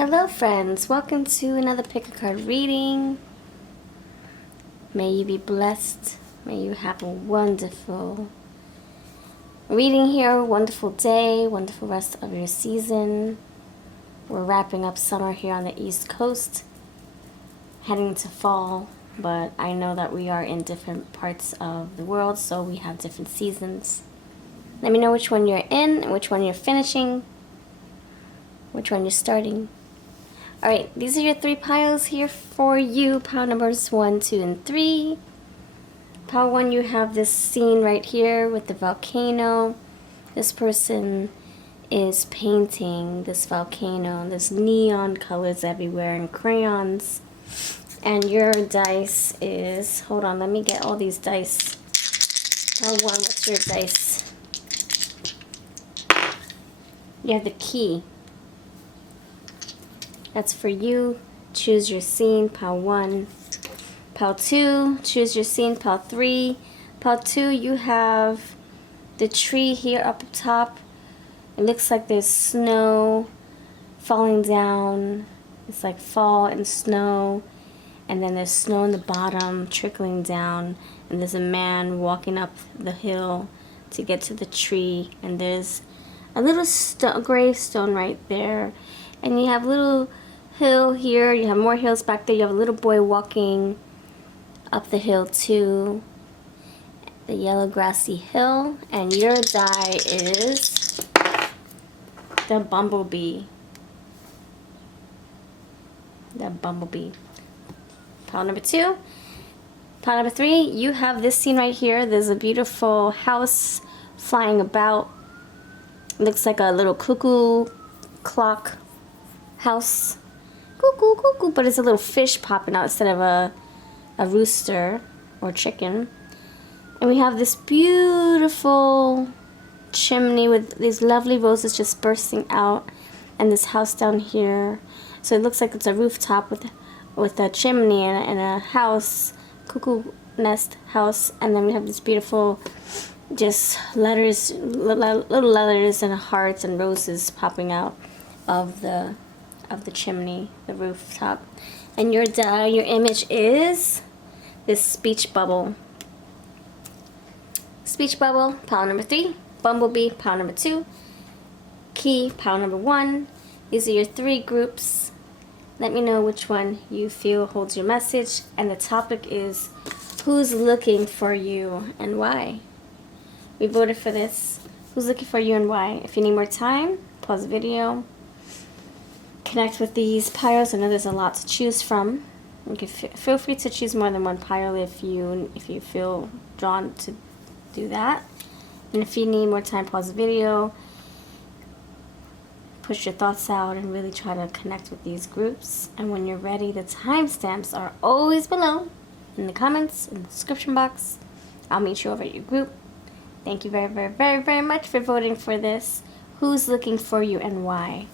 Hello friends, welcome to another pick a card reading. May you be blessed, may you have a wonderful reading here, a wonderful day, wonderful rest of your season. We're wrapping up summer here on the East Coast, heading into fall, but I know that we are in different parts of the world, so we have different seasons. Let me know which one you're in, which one you're finishing, which one you're starting. Alright, these are your three piles here for you. Pile numbers 1, 2, and 3. Pile 1, you have this scene right here with the volcano. This person is painting this volcano. There's neon colors everywhere and crayons. And your dice is, hold on, let me get all these dice. Pile 1, what's your dice? You have the key. That's for you. Choose your scene, pile 1. Pile 2, choose your scene, pile 3. Pile 2, you have the tree here up top. It looks like there's snow falling down. It's like fall and snow. And then there's snow in the bottom trickling down. And there's a man walking up the hill to get to the tree. And there's a little gravestone right there. And you have little hill here, you have more hills back there, you have a little boy walking up the hill too, the yellow grassy hill, and your die is the bumblebee. Pile number 2. Pile number 3, you have this scene right here. There's a beautiful house flying about. Looks like a little cuckoo clock house. Cuckoo, cuckoo, but it's a little fish popping out instead of a rooster or chicken. And we have this beautiful chimney with these lovely roses just bursting out, and this house down here. So it looks like it's a rooftop with a chimney and a house, cuckoo nest house, and then we have this beautiful just letters, little letters and hearts and roses popping out of the chimney, the rooftop. And your die, your image is this speech bubble. Speech bubble, pile number 3. Bumblebee, pile number 2. Key, pile number 1. These are your 3 groups. Let me know which one you feel holds your message. And the topic is, who's looking for you and why? We voted for this. Who's looking for you and why? If you need more time, pause the video. Connect with these piles. I know there's a lot to choose from. You can feel free to choose more than one pile if you feel drawn to do that. And if you need more time, pause the video. Push your thoughts out and really try to connect with these groups. And when you're ready, the timestamps are always below in the comments, in the description box. I'll meet you over at your group. Thank you very, very, very, very much for voting for this. Who's looking for you and why?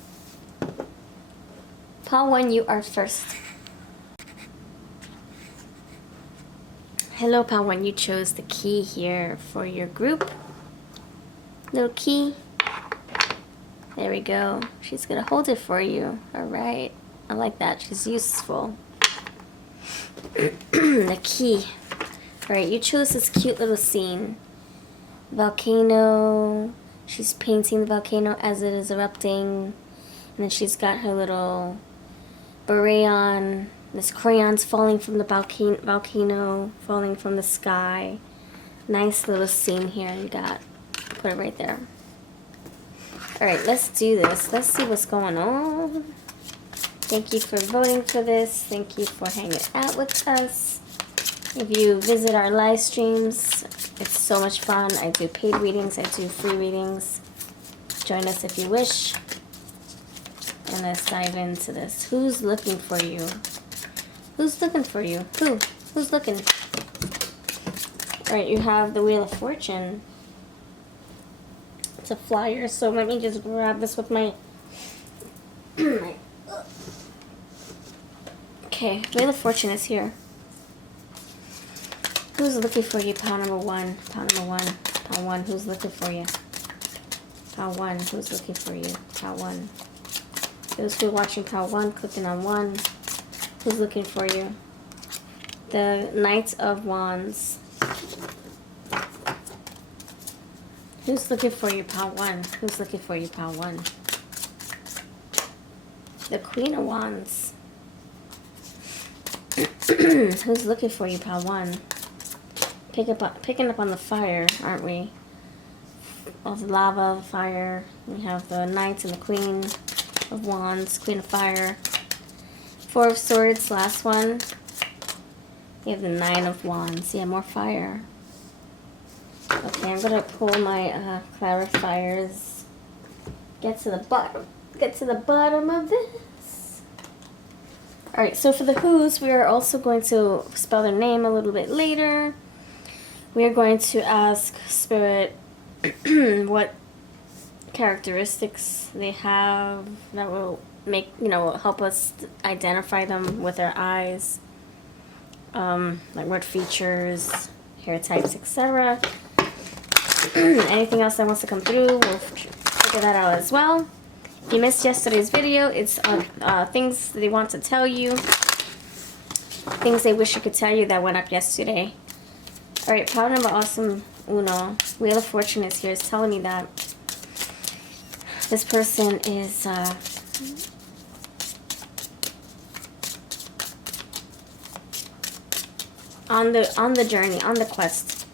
Pile 1, you are first. Hello, Pile 1, you chose the key here for your group. Little key. There we go. She's going to hold it for you. Alright. I like that. She's useful. The key. Alright, you chose this cute little scene. Volcano. She's painting the volcano as it is erupting. And then she's got her little beret on. There's crayons falling from the volcano, falling from the sky. Nice little scene here you got. Put it right there. Alright, let's do this. Let's see what's going on. Thank you for voting for this. Thank you for hanging out with us. If you visit our live streams, it's so much fun. I do paid readings. I do free readings. Join us if you wish. And let's dive into this. Who's looking for you? Who's looking for you? Who's looking? Alright, you have the Wheel of Fortune. It's a flyer, so let me just grab this with my... Okay, Wheel of Fortune is here. Who's looking for you? Pile number 1. Pile number 1. Pile 1, who's looking for you? Pile 1, who's looking for you? Pile 1. Those who are watching pile 1, clicking on 1. Who's looking for you? The Knight of Wands. Who's looking for you, pile 1? Who's looking for you, pile 1? The Queen of Wands. Who's looking for you, pile 1? Picking up on the fire, aren't we? Of lava, fire. We have the Knight and the Queen of Wands, Queen of Fire. 4 of Swords, last one. You have the 9 of Wands. Yeah, more fire. Okay, I'm gonna pull my clarifiers. Get to the bottom of this. Alright, so for the who's, we are also going to spell their name a little bit later. We are going to ask Spirit what characteristics they have that will make, help us identify them with our eyes. Like what features, hair types, etc. Anything else that wants to come through, we'll figure that out as well. If you missed yesterday's video, it's things they want to tell you. Things they wish you could tell you that went up yesterday. Alright, pile number awesome uno. Wheel of Fortune is here. It's telling me that this person is on the journey, on the quest,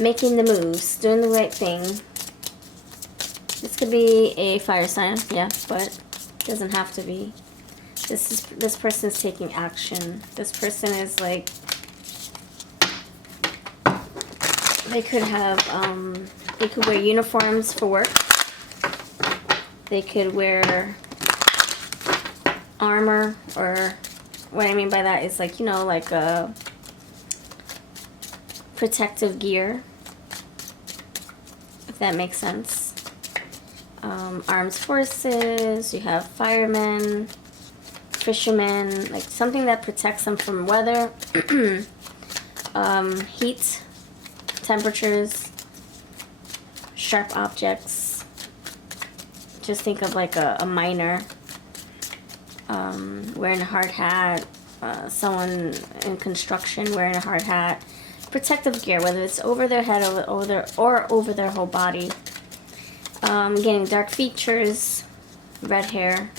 making the moves, doing the right thing. This could be a fire sign, yeah, but it doesn't have to be. This person's taking action. This person is like, they could have they could wear uniforms for work. They could wear armor, or what I mean by that is like, like a protective gear, if that makes sense. Armed forces, you have firemen, fishermen, like something that protects them from weather, heat, temperatures, sharp objects. Just think of like a miner wearing a hard hat, someone in construction wearing a hard hat. Protective gear, whether it's over their head or over their whole body. Getting dark features, red hair.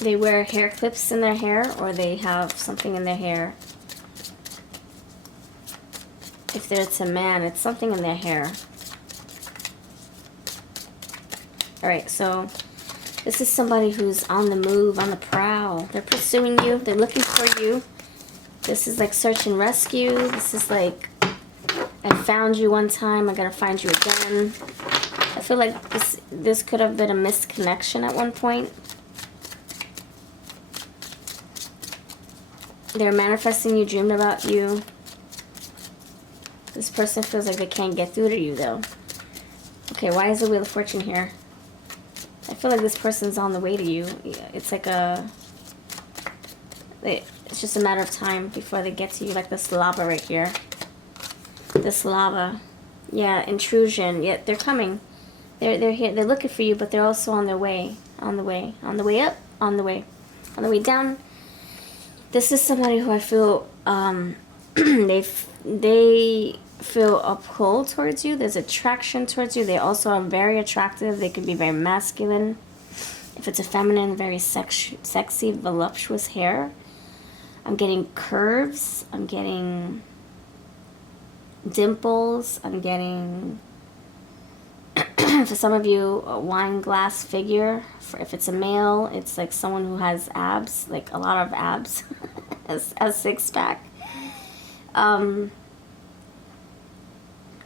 They wear hair clips in their hair, or they have something in their hair. If it's a man, it's something in their hair. Alright, so this is somebody who's on the move, on the prowl. They're pursuing you. They're looking for you. This is like search and rescue. This is like, I found you one time, I gotta find you again. I feel like this could have been a missed connection at one point. They're manifesting you, dreamed about you. This person feels like they can't get through to you though. Okay, why is the Wheel of Fortune here? I feel like this person's on the way to you. It's like it's just a matter of time before they get to you, like this lava right here. This lava. Yeah, intrusion. Yeah, they're coming. They're here. They're looking for you, but they're also on their way. On the way up. On the way down. This is somebody who I feel they feel a pull towards you. There's attraction towards you. They also are very attractive. They could be very masculine. If it's a feminine, very sexy, voluptuous hair. I'm getting curves. I'm getting dimples. I'm getting, for some of you, a wine glass figure. If it's a male, it's like someone who has abs, like a lot of abs, a six-pack.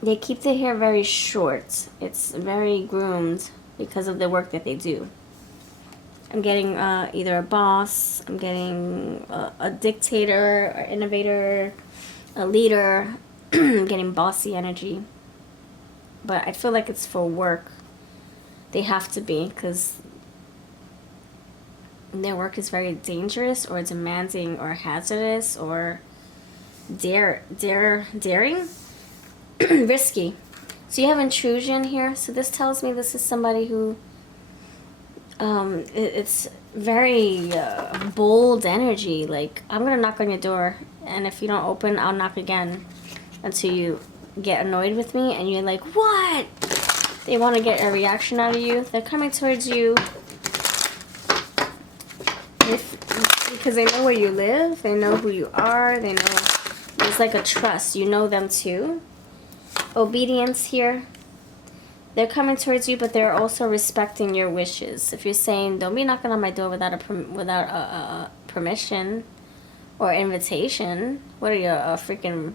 They keep their hair very short. It's very groomed because of the work that they do. I'm getting either a boss, I'm getting a dictator, or innovator, a leader. I'm getting bossy energy. But I feel like it's for work. They have to be, because their work is very dangerous or demanding or hazardous or daring. Risky. So you have intrusion here. So this tells me this is somebody who, it's very bold energy. Like, I'm going to knock on your door, and if you don't open, I'll knock again until you get annoyed with me, and you're like, what? They want to get a reaction out of you. They're coming towards you because they know where you live. They know who you are. They know, it's like a trust. You know them too. Obedience here. They're coming towards you, but they're also respecting your wishes. If you're saying, don't be knocking on my door without a permission or invitation. What are you, a freaking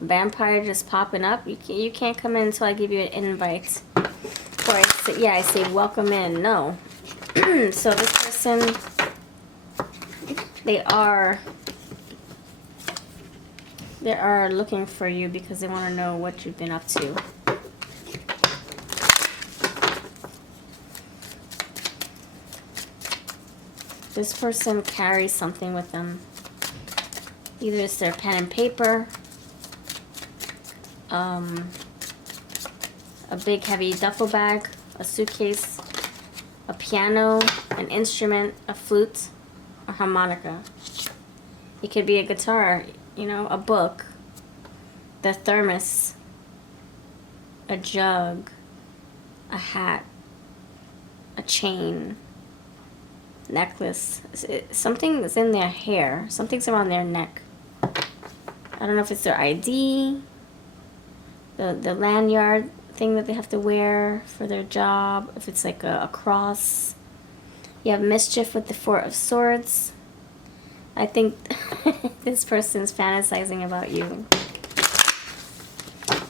vampire just popping up? You can't come in until I give you an invite. Or I say welcome in. No. So this person, they are looking for you because they want to know what you've been up to. This person carries something with them. Either it's their pen and paper, a big heavy duffel bag, a suitcase, a piano, an instrument, a flute, a harmonica. It could be a guitar, you know, a book, the thermos, a jug, a hat, a chain, necklace. Something that's in their hair. Something's around their neck. I don't know if it's their ID, the lanyard thing that they have to wear for their job, if it's like a cross. You have mischief with the Four of Swords. I think this person's fantasizing about you.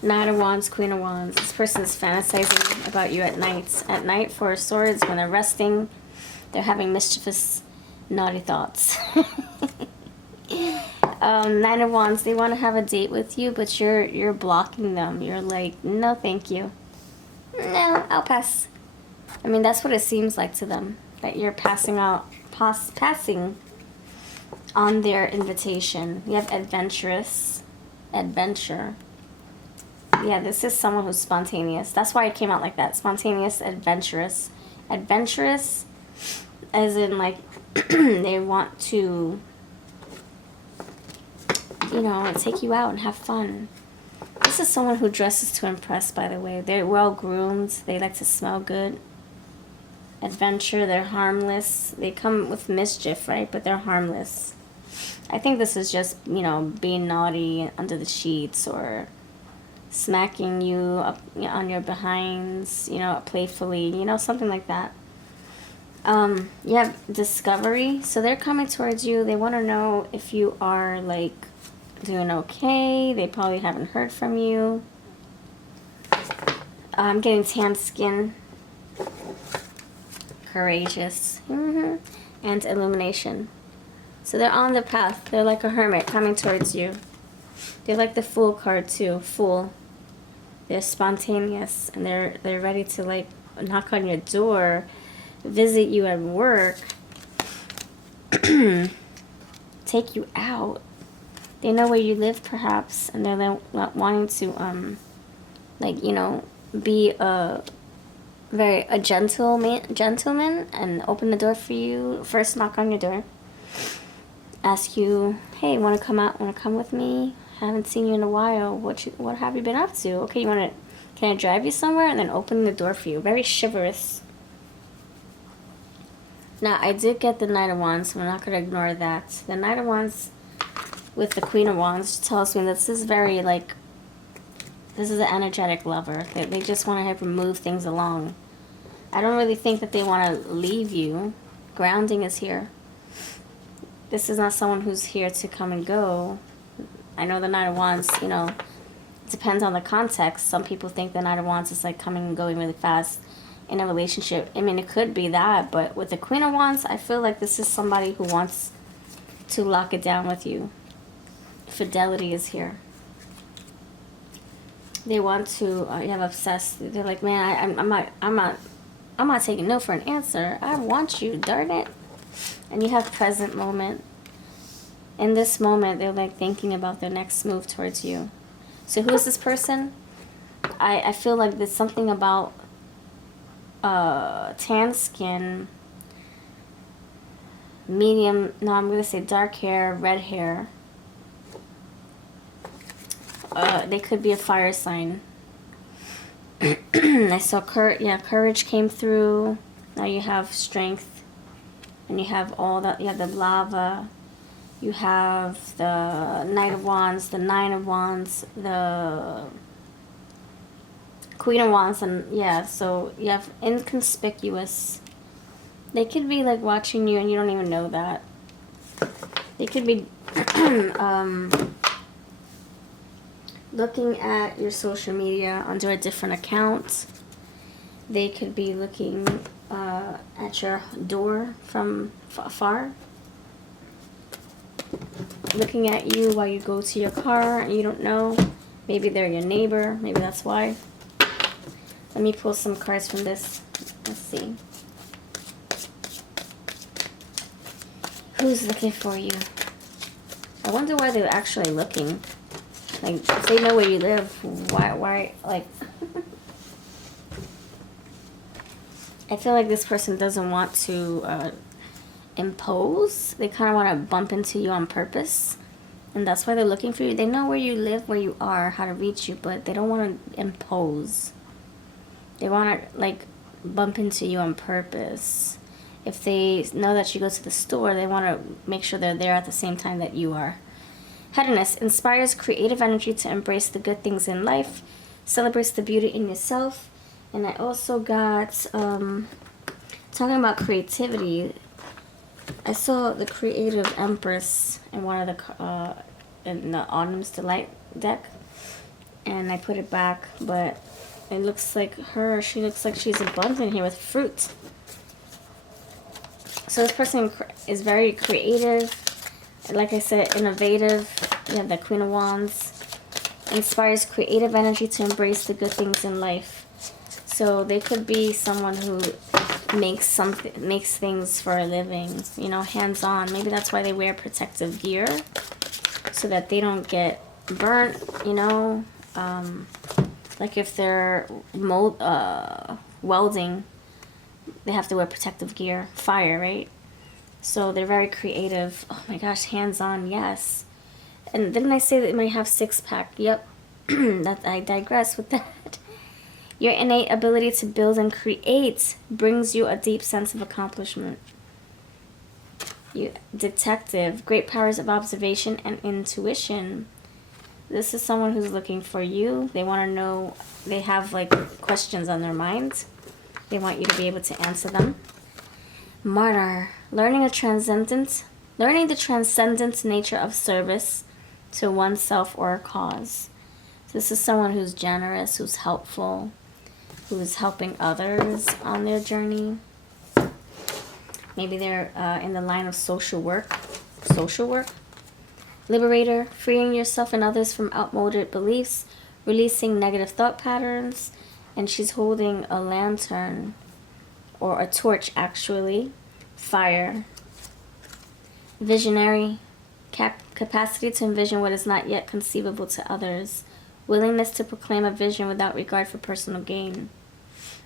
Knight of Wands, Queen of Wands. This person's fantasizing about you at night. At night, Four of Swords, when they're resting, they're having mischievous, naughty thoughts. Nine of Wands, they want to have a date with you, but you're blocking them. You're like, no, thank you. No, I'll pass. I mean, that's what it seems like to them, that you're passing on their invitation. You have adventurous, adventure. Yeah, this is someone who's spontaneous. That's why it came out like that. Spontaneous, adventurous. Adventurous, as in, like, they want to, you know, take you out and have fun. This is someone who dresses to impress, by the way. They're well groomed. They like to smell good. Adventure, they're harmless. They come with mischief, right? But they're harmless. I think this is just, you know, being naughty under the sheets, or smacking you up on your behinds, you know, playfully, you know, something like that. You have discovery. So they're coming towards you. They want to know if you are, like, doing okay. They probably haven't heard from you. I'm getting tan skin. Courageous. And illumination. So they're on the path. They're like a hermit coming towards you. They like the Fool card too. Fool. They're spontaneous, and they're ready to, like, knock on your door, visit you at work, take you out. They know where you live, perhaps, and they're wanting to, like, you know, be a gentleman and open the door for you. First knock on your door, ask you, hey, want to come out? Want to come with me? Haven't seen you in a while. What have you been up to? Okay, can I drive you somewhere? And then open the door for you. Very chivalrous. Now, I did get the Knight of Wands, so I'm not going to ignore that. The Knight of Wands with the Queen of Wands tells me that this is very, like, this is an energetic lover. They just want to have to move things along. I don't really think that they want to leave you. Grounding is here. This is not someone who's here to come and go. I know the Knight of Wands, you know, it depends on the context. Some people think the Knight of Wands is like coming and going really fast in a relationship. I mean, it could be that, but with the Queen of Wands, I feel like this is somebody who wants to lock it down with you. Fidelity is here. They want to, you have obsessed. They're like, man, I'm not taking no for an answer. I want you, darn it. And you have present moment. In this moment, they're like thinking about their next move towards you. So who is this person? I feel like there's something about tan skin, medium, no, I'm going to say dark hair, red hair. They could be a fire sign. I saw courage came through. Now you have strength. And you have all that. You have the lava. You have the Knight of Wands, the Nine of Wands, the Queen of Wands, and yeah, so you have inconspicuous. They could be like watching you and you don't even know that. They could be looking at your social media under a different account. They could be looking at your door from afar. Looking at you while you go to your car and you don't know. Maybe they're your neighbor. Maybe that's why. Let me pull some cards from this. Let's see. Who's looking for you? I wonder why they're actually looking. Like, if they know where you live, why, like... I feel like this person doesn't want to impose. They kind of want to bump into you on purpose. And that's why they're looking for you. They know where you live, where you are, how to reach you, but they don't want to impose. They want to, like, bump into you on purpose. If they know that you go to the store, they want to make sure they're there at the same time that you are. Headiness inspires creative energy to embrace the good things in life, celebrates the beauty in yourself. And I also got, talking about creativity, I saw the Creative Empress in one of the, in the Autumn's Delight deck. And I put it back, but it looks like her, she looks like she's abundant here with fruit. So this person is very creative, like I said, innovative. You have the Queen of Wands. Inspires creative energy to embrace the good things in life. So they could be someone who makes things for a living, you know, hands-on. Maybe that's why they wear protective gear, so that they don't get burnt, you know. Like if they're welding, they have to wear protective gear. Fire, right? So they're very creative. Oh my gosh, hands-on, yes. And didn't I say that it might have six-pack? Yep. That I digress with that. Your innate ability to build and create brings you a deep sense of accomplishment. You detective, great powers of observation and intuition. This is someone who's looking for you. They want to know, they have like questions on their minds. They want you to be able to answer them. Martyr, learning the transcendent nature of service to oneself or a cause. So this is someone who's generous, who's helpful, who's helping others on their journey. Maybe they're in the line of social work. Liberator, freeing yourself and others from outmoded beliefs, releasing negative thought patterns. And she's holding a lantern, or a torch actually. Fire. Visionary, capacity to envision what is not yet conceivable to others. Willingness to proclaim a vision without regard for personal gain.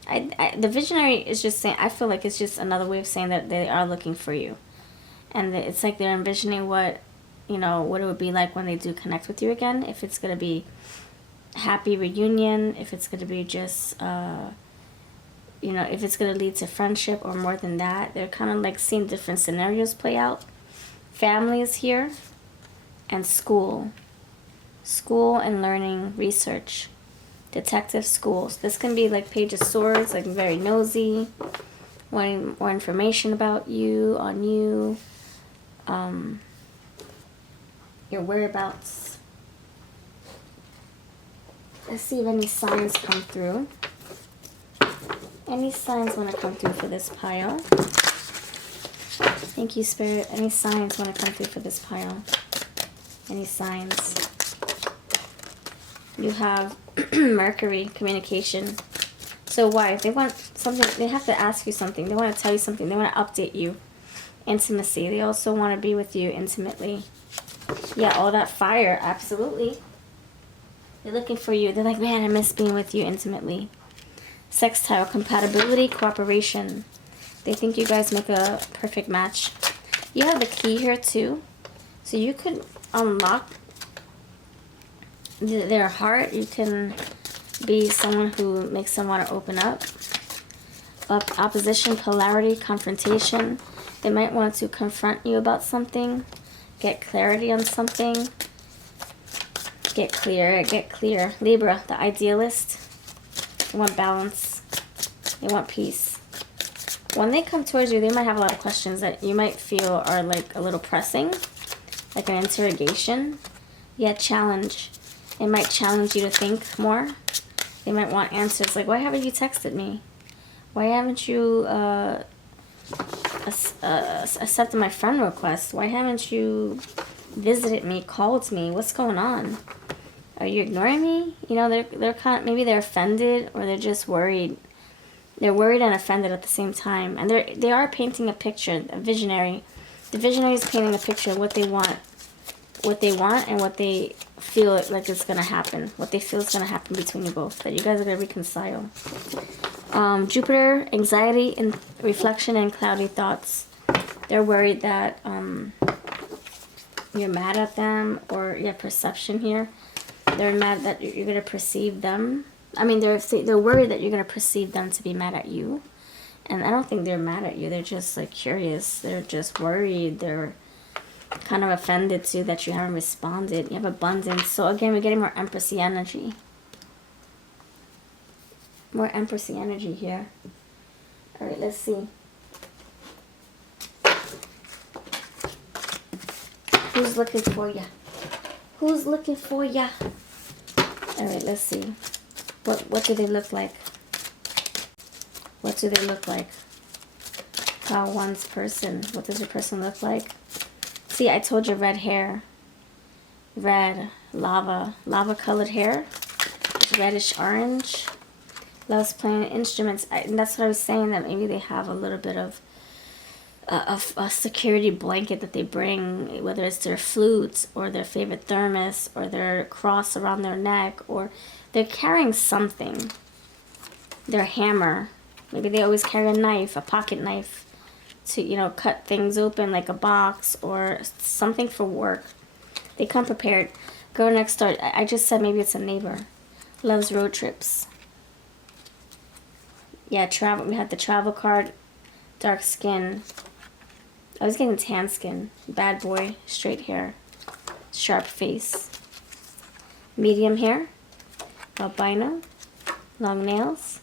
The visionary is just saying, I feel like it's just another way of saying that they are looking for you. And it's like they're envisioning what, you know, what it would be like when they do connect with you again. If it's going to be happy reunion, if it's going to be just, you know, if it's going to lead to friendship or more than that. They're kind of like seeing different scenarios play out. Family is here. And school. School and learning, research. Detective schools. This can be like Page of Swords, like very nosy, wanting more information about you, on you, your whereabouts. Let's see if any signs come through. Any signs want to come through for this pile? Thank you, Spirit. Any signs want to come through for this pile? Any signs? You have Mercury, communication. So why? They want something, they have to ask you something. They want to tell you something. They want to update you. Intimacy. They also want to be with you intimately. Yeah, all that fire, absolutely. They're looking for you. They're like, man, I miss being with you intimately. Sextile, compatibility, cooperation. They think you guys make a perfect match. You have the key here too. So you could unlock their heart. You can be someone who makes them want to open up. Opposition, polarity, confrontation. They might want to confront you about something. Get clarity on something. Get clear, get clear. Libra, the idealist. They want balance. They want peace. When they come towards you, they might have a lot of questions that you might feel are like a little pressing. Like an interrogation. Yeah, challenge. It might challenge you to think more. They might want answers like, why haven't you texted me? Why haven't you accepted my friend request? Why haven't you visited me, called me? What's going on? Are you ignoring me? You know, they're kind of, maybe they're offended or they're just worried. They're worried and offended at the same time. And they are painting a picture, a visionary. The visionary is painting a picture of what they want and what they feel like is going to happen. What they feel is going to happen between you both. That you guys are going to reconcile. Jupiter, anxiety, and reflection, and cloudy thoughts. They're worried that you're mad at them, or your perception here. They're mad that you're going to perceive them. I mean, they're worried that you're going to perceive them to be mad at you. And I don't think they're mad at you. They're just like curious. They're just worried. They're kind of offended too that you haven't responded. You have abundance. So again, we're getting more Empressy energy. More Empressy energy here. All right, let's see. Who's looking for ya? Who's looking for ya? All right, let's see. What do they look like? What do they look like? How one's person. What does your person look like? See, I told you red hair. Red, lava colored hair. Reddish orange. Loves playing instruments. And that's what I was saying, that maybe they have a little bit of a security blanket that they bring, whether it's their flute or their favorite thermos or their cross around their neck, or they're carrying something. Their hammer. Maybe they always carry a knife, a pocket knife, to, you know, cut things open, like a box or something for work. They come prepared. Girl next door, I just said maybe it's a neighbor. Loves road trips. Yeah, travel. We had the travel card. Dark skin. I was getting tan skin. Bad boy. Straight hair. Sharp face. Medium hair. Albino. Long nails.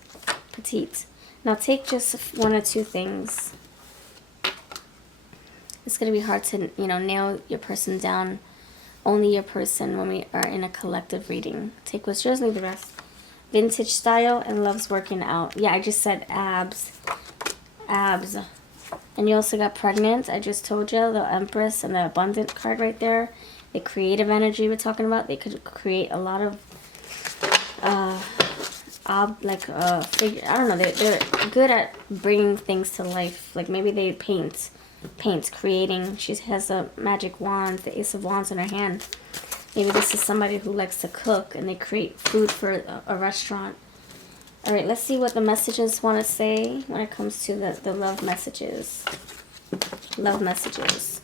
Petite. Now take just one or two things. It's going to be hard to, you know, nail your person down. Only your person when we are in a collective reading. Take what's yours, leave the rest. Vintage style and loves working out. Yeah, I just said abs. Abs. And you also got pregnant. I just told you the Empress and the Abundant card right there. The creative energy we're talking about. They could create a lot of figure. I don't know. They're good at bringing things to life. Like maybe they paint, creating. She has a magic wand, the Ace of Wands in her hand. Maybe this is somebody who likes to cook and they create food for a restaurant. All right, let's see what the messages want to say when it comes to the love messages. Love messages.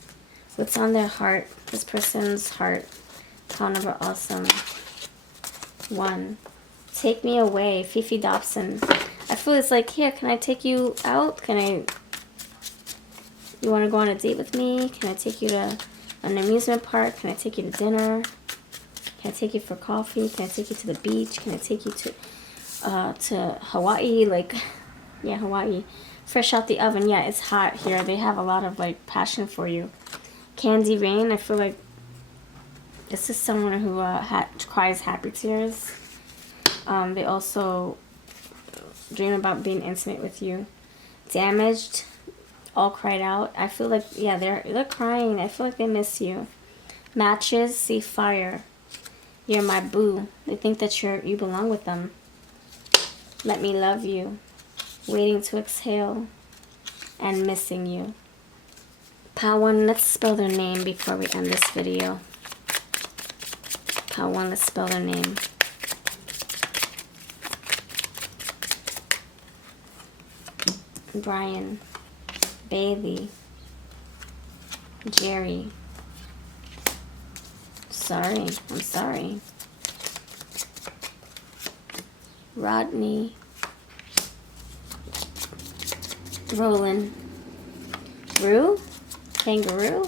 What's on their heart? This person's heart. Call number awesome. 1. Take me away. Fifi Dobson. I feel it's like, here, can I take you out? You want to go on a date with me? Can I take you to an amusement park? Can I take you to dinner? Can I take you for coffee? Can I take you to the beach? Can I take you to Hawaii? Like, yeah, Hawaii. Fresh out the oven. Yeah, it's hot here. They have a lot of, like, passion for you. Candy Rain. I feel like this is someone who cries happy tears. They also dream about being intimate with you. Damaged. All cried out. I feel like, yeah, they're crying. I feel like they miss you. Matches. See fire. You're my boo. They think that you belong with them. Let me love you. Waiting to exhale. And missing you. Pile 1, let's spell their name before we end this video. Pile 1, let's spell their name. Brian, Bailey, Jerry. Sorry, I'm sorry. Rodney, Roland, Rue, Kangaroo,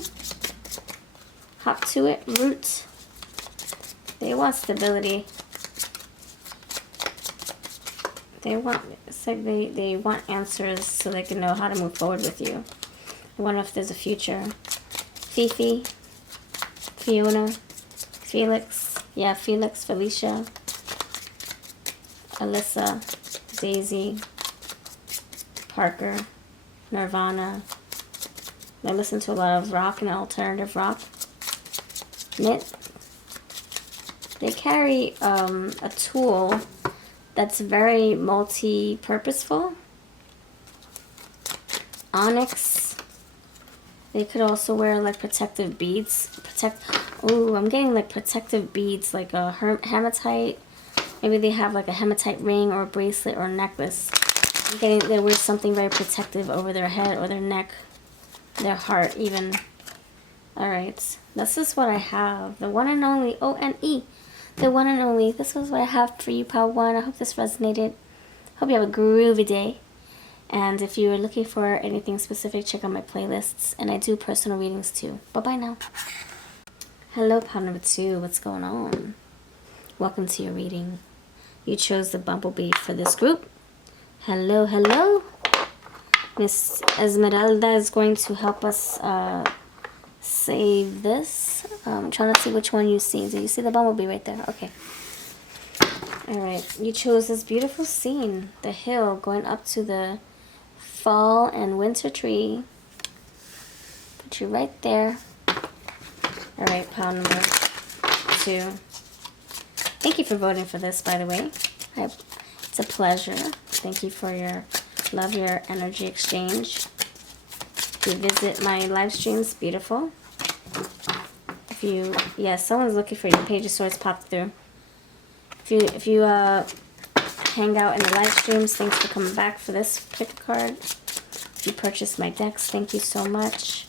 Hop to It, Root. They want stability. They want, it's like they want answers so they can know how to move forward with you. I wonder if there's a future. Fifi, Fiona, Felix, yeah, Felix, Felicia, Alyssa, Daisy, Parker, Nirvana. I listen to a lot of rock and alternative rock. Knit. They carry a tool that's very multi-purposeful. Onyx. They could also wear like protective beads. Oh, I'm getting like protective beads, like a hematite. Maybe they have like a hematite ring or a bracelet or a necklace. I'm getting they wear something very protective over their head or their neck, their heart even. Alright, this is what I have. The one and only O-N-E. The one and only. This is what I have for you, Pal 1. I hope this resonated. Hope you have a groovy day. And if you're looking for anything specific, check out my playlists. And I do personal readings too. Bye-bye now. Hello, Pal number 2. What's going on? Welcome to your reading. You chose the bumblebee for this group. Hello, hello. Miss Esmeralda is going to help us save this. I'm trying to see which one you see. Do you see the bumblebee right there? Okay. Alright. You chose this beautiful scene. The hill going up to the fall and winter tree. Put you right there. Alright, pile number 2. Thank you for voting for this, by the way. It's a pleasure. Thank you for your love, your energy exchange. If you visit my live streams, beautiful. If you, yeah, someone's looking for your Page of Swords popped through. If you hang out in the live streams, thanks for coming back for this pick a card. If you purchase my decks, thank you so much.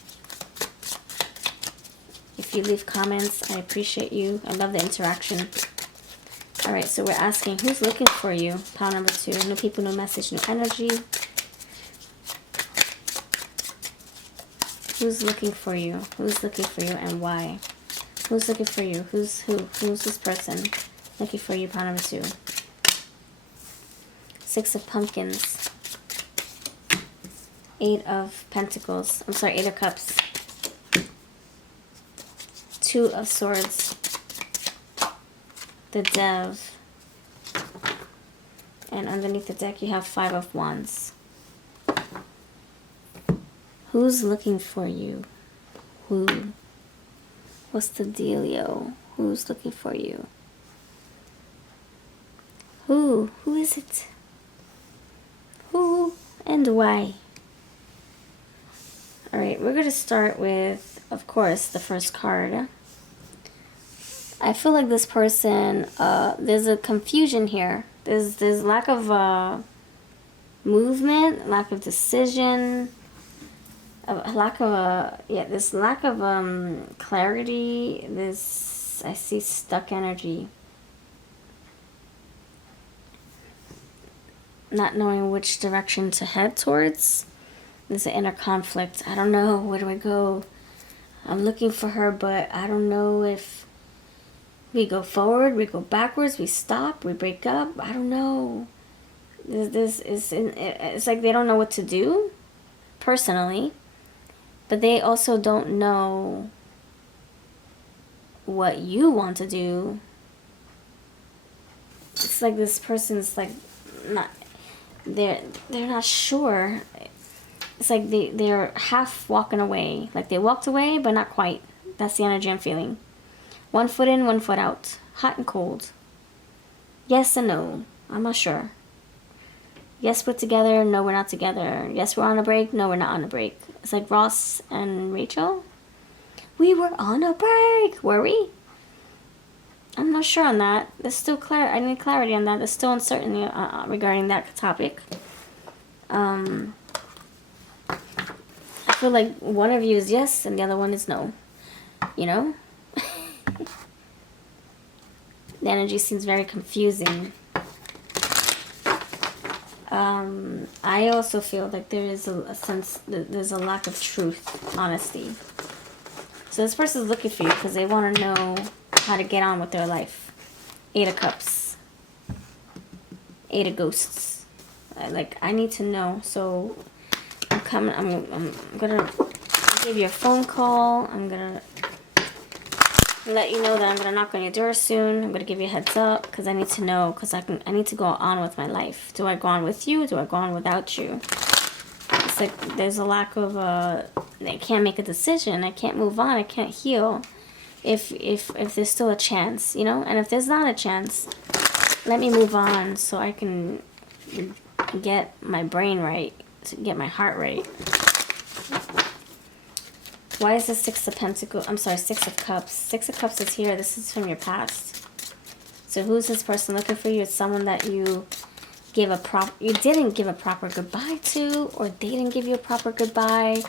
If you leave comments, I appreciate you. I love the interaction. Alright, so we're asking, who's looking for you? Pile number 2. New people, new message, new energy. Who's looking for you? Who's looking for you and why? Who's looking for you? Who's who? Who's this person looking for you? Pile number 2. 6 of Pumpkins. 8 of Pentacles. I'm sorry, 8 of Cups. 2 of Swords. The Dev. And underneath the deck you have 5 of Wands. Who's looking for you? Who? What's the dealio? Who's looking for you? Who? Who is it? Who and why? Alright, we're going to start with, of course, the first card. I feel like this person, there's a confusion here. There's lack of movement, lack of decision, lack of this lack of clarity. This, I see stuck energy, not knowing which direction to head towards. There's an inner conflict. I don't know, where do I go? I'm looking for her, but I don't know if we go forward, we go backwards, we stop, we break up. I don't know. It's like they don't know what to do, personally. But they also don't know what you want to do. It's like this person's like not, they're not sure. It's like they're half walking away. Like they walked away, but not quite. That's the energy I'm feeling. 1 foot in, 1 foot out. Hot and cold. Yes and no. I'm not sure. Yes, we're together. No, we're not together. Yes, we're on a break. No, we're not on a break. It's like Ross and Rachel. We were on a break. Were we? I'm not sure on that. There's still I need clarity on that. There's still uncertainty regarding that topic. feel like one of you is yes and the other one is no. You know? The energy seems very confusing. I also feel like there is a sense that there's a lack of truth, honesty. So this person is looking for you because they want to know how to get on with their life. 8 of Cups. 8 of Ghosts. Like, I need to know. So I'm coming. I'm gonna give you a phone call. I'm gonna let you know that I'm gonna knock on your door soon. I'm gonna give you a heads up because I need to know, because I need to go on with my life. Do I go on with you? Do I go on without you? It's like there's a lack of I can't make a decision. I can't move on. I can't heal if there's still a chance, you know. And if there's not a chance, let me move on so I can get my brain right, to get my heart right. Why is the 6 of Pentacles? I'm sorry, 6 of Cups. 6 of Cups is here. This is from your past. So who's this person looking for you? It's someone that you didn't give a proper goodbye to, or they didn't give you a proper goodbye.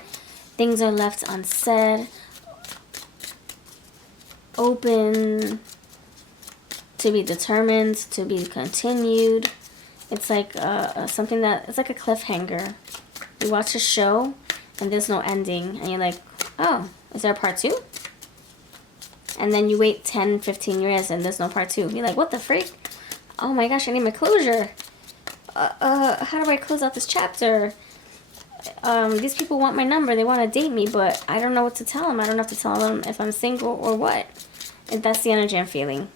Things are left unsaid. Open to be determined, to be continued. It's like something that, it's like a cliffhanger. You watch a show and there's no ending and you're like, oh, is there a part 2? And then you wait 10, 15 years and there's no part 2. You're like, what the freak? Oh my gosh, I need my closure. How do I close out this chapter? These people want my number. They want to date me, but I don't know what to tell them. I don't have to tell them if I'm single or what. And that's the energy I'm feeling.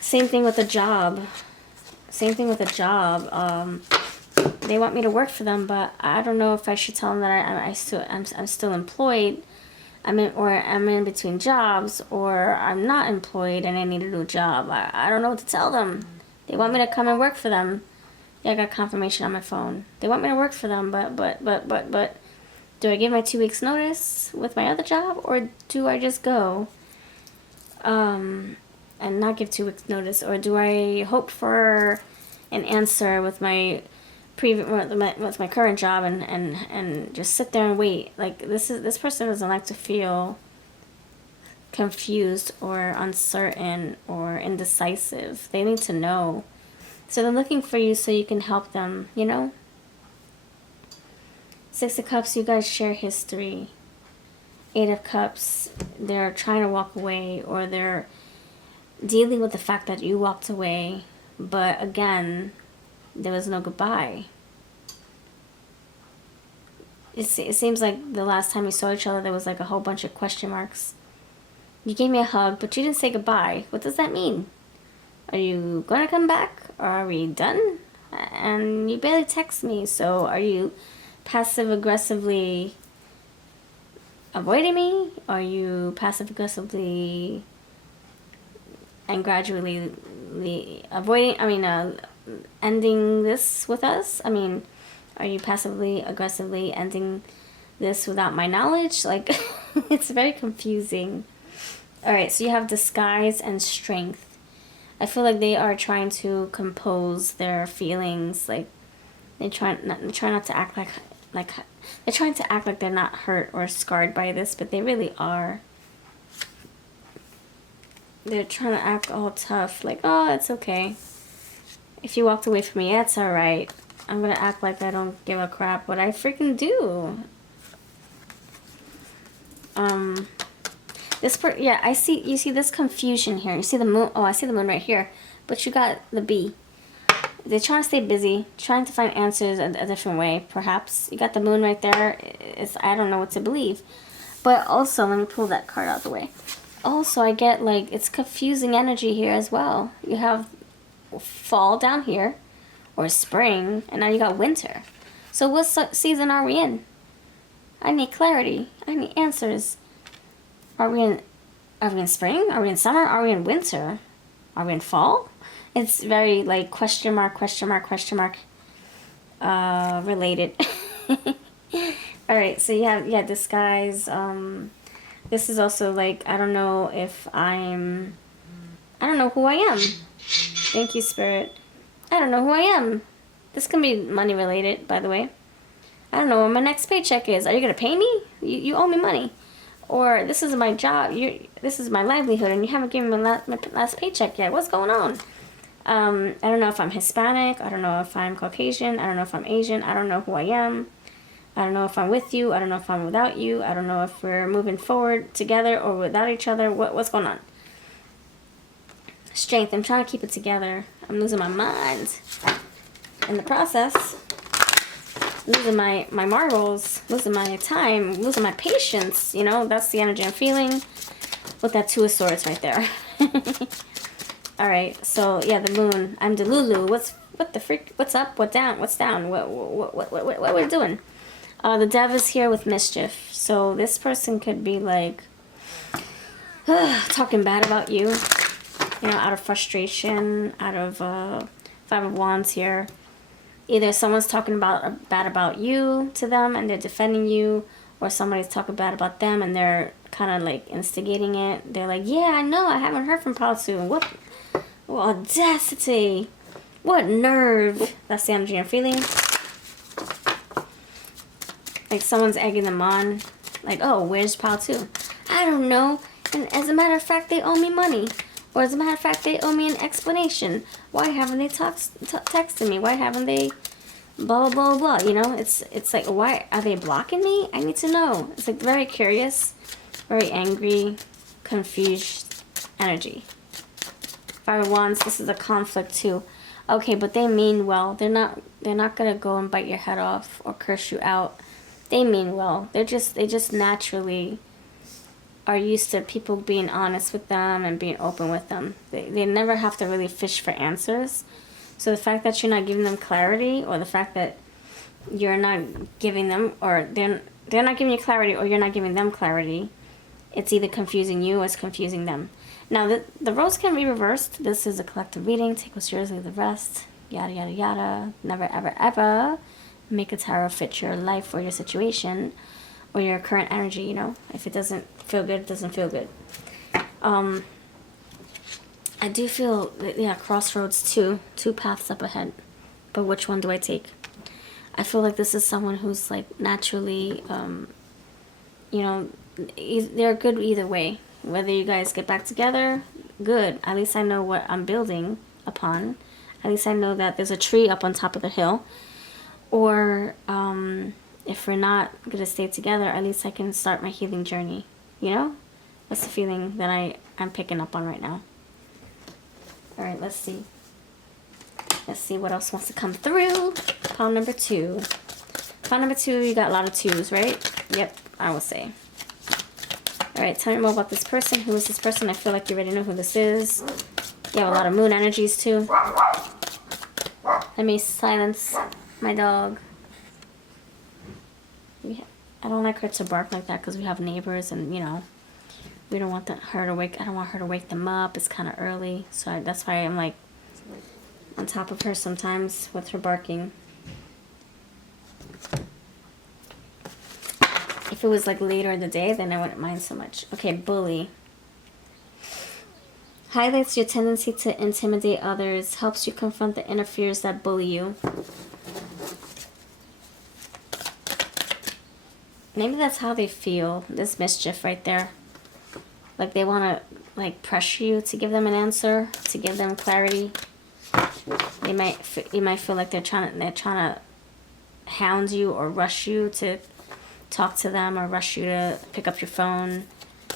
Same thing with a job. Same thing with a job. They want me to work for them, but I don't know if I should tell them that I'm still employed. I'm in between jobs, or I'm not employed and I need a new job. I don't know what to tell them. They want me to come and work for them. Yeah, I got confirmation on my phone. They want me to work for them, but do I give my 2 weeks notice with my other job, or do I just go and not give 2 weeks notice, or do I hope for an answer with my with my current job and just sit there and wait? Like, this person doesn't like to feel confused or uncertain or indecisive. They need to know. So they're looking for you so you can help them, you know? 6 of Cups, you guys share history. 8 of Cups, they're trying to walk away, or they're dealing with the fact that you walked away, but again, there was no goodbye. It seems like the last time we saw each other, there was like a whole bunch of question marks. You gave me a hug, but you didn't say goodbye. What does that mean? Are you going to come back? Or are we done? And you barely text me, so are you passive-aggressively avoiding me? Are you passive-aggressively and gradually ending this with us? I mean, are you passively aggressively ending this without my knowledge? Like, it's very confusing. All right, so you have disguise and strength. I feel like they are trying to compose their feelings. Like, they try not to act like they're trying to act like they're not hurt or scarred by this, but they really are. They're trying to act all tough, like, oh, it's okay. If you walked away from me, yeah, it's alright. I'm gonna act like I don't give a crap, but I freaking do. Yeah, you see this confusion here. You see the moon. Oh, I see the moon right here. But you got the bee. They're trying to stay busy, trying to find answers a different way, perhaps. You got the moon right there. I don't know what to believe. But also, let me pull that card out of the way. Also, I get, like, it's confusing energy here as well. You have fall down here, or spring, and now you got winter. So what season are we in? I need clarity. I need answers. Are we in spring? Are we in summer? Are we in winter? Are we in fall? It's very, like, question mark, related. Alright, so you have disguise. This is also, like, I don't know who I am. Thank you, Spirit. I don't know who I am. This can be money related, by the way. I don't know what my next paycheck is. Are you gonna pay me? You owe me money. Or this is my job. This is my livelihood, and you haven't given me my last paycheck yet. What's going on? I don't know if I'm Hispanic. I don't know if I'm Caucasian. I don't know if I'm Asian. I don't know who I am. I don't know if I'm with you. I don't know if I'm without you. I don't know if we're moving forward together or without each other. What's going on? Strength. I'm trying to keep it together. I'm losing my mind in the process. Losing my marbles. Losing my time. Losing my patience. You know, that's the energy I'm feeling with that Two of Swords right there. Alright, so yeah, the moon. I'm Delulu. What the freak? What's up? What down? What's down? What are we doing? The Dev is here with mischief. So this person could be like talking bad about you. You know, out of frustration, out of Five of Wands here. Either someone's talking bad about you to them and they're defending you, or somebody's talking bad about them and they're kind of like instigating it. They're like, yeah, I know, I haven't heard from Palsu. What audacity. What nerve. That's the energy I'm feeling. Like someone's egging them on. Like, oh, where's Palsu? I don't know. And as a matter of fact, they owe me money. Or as a matter of fact, they owe me an explanation. Why haven't they texted me? Why haven't they blah, blah, blah, blah? You know, it's like, why are they blocking me? I need to know. It's like very curious, very angry, confused energy. Five of Wands, this is a conflict too. Okay, but they mean well. They're not gonna go and bite your head off or curse you out. They mean well. They just naturally are used to people being honest with them and being open with them. They never have to really fish for answers. So the fact that you're not giving them clarity, or the fact that you're not giving them, or they're not giving you clarity, or you're not giving them clarity, it's either confusing you or it's confusing them. Now, the roles can be reversed. This is a collective reading. Take what's yours, leave the rest. Yada, yada, yada. Never, ever, ever make a tarot fit your life or your situation or your current energy, you know. If it doesn't feel good, it doesn't feel good. I do feel, yeah, crossroads too. Two paths up ahead. But which one do I take? I feel like this is someone who's, like, naturally, you know, they're good either way. Whether you guys get back together, good. At least I know what I'm building upon. At least I know that there's a tree up on top of the hill. Or if we're not going to stay together, at least I can start my healing journey. You know? That's the feeling that I'm picking up on right now. Alright, let's see. Let's see what else wants to come through. Pile number 2. Pile number 2, you got a lot of 2s, right? Yep, I will say. Alright, tell me more about this person. Who is this person? I feel like you already know who this is. You have a lot of moon energies too. Let me silence my dog. I don't like her to bark like that because we have neighbors and, you know, we don't want her to wake. I don't want her to wake them up. It's kind of early. So that's why I'm like on top of her sometimes with her barking. If it was like later in the day, then I wouldn't mind so much. Okay, bully. Highlights your tendency to intimidate others. Helps you confront the inner fears that bully you. Maybe that's how they feel. This mischief right there. Like they want to like pressure you to give them an answer, to give them clarity. You might feel like they're trying to hound you or rush you to talk to them, or rush you to pick up your phone.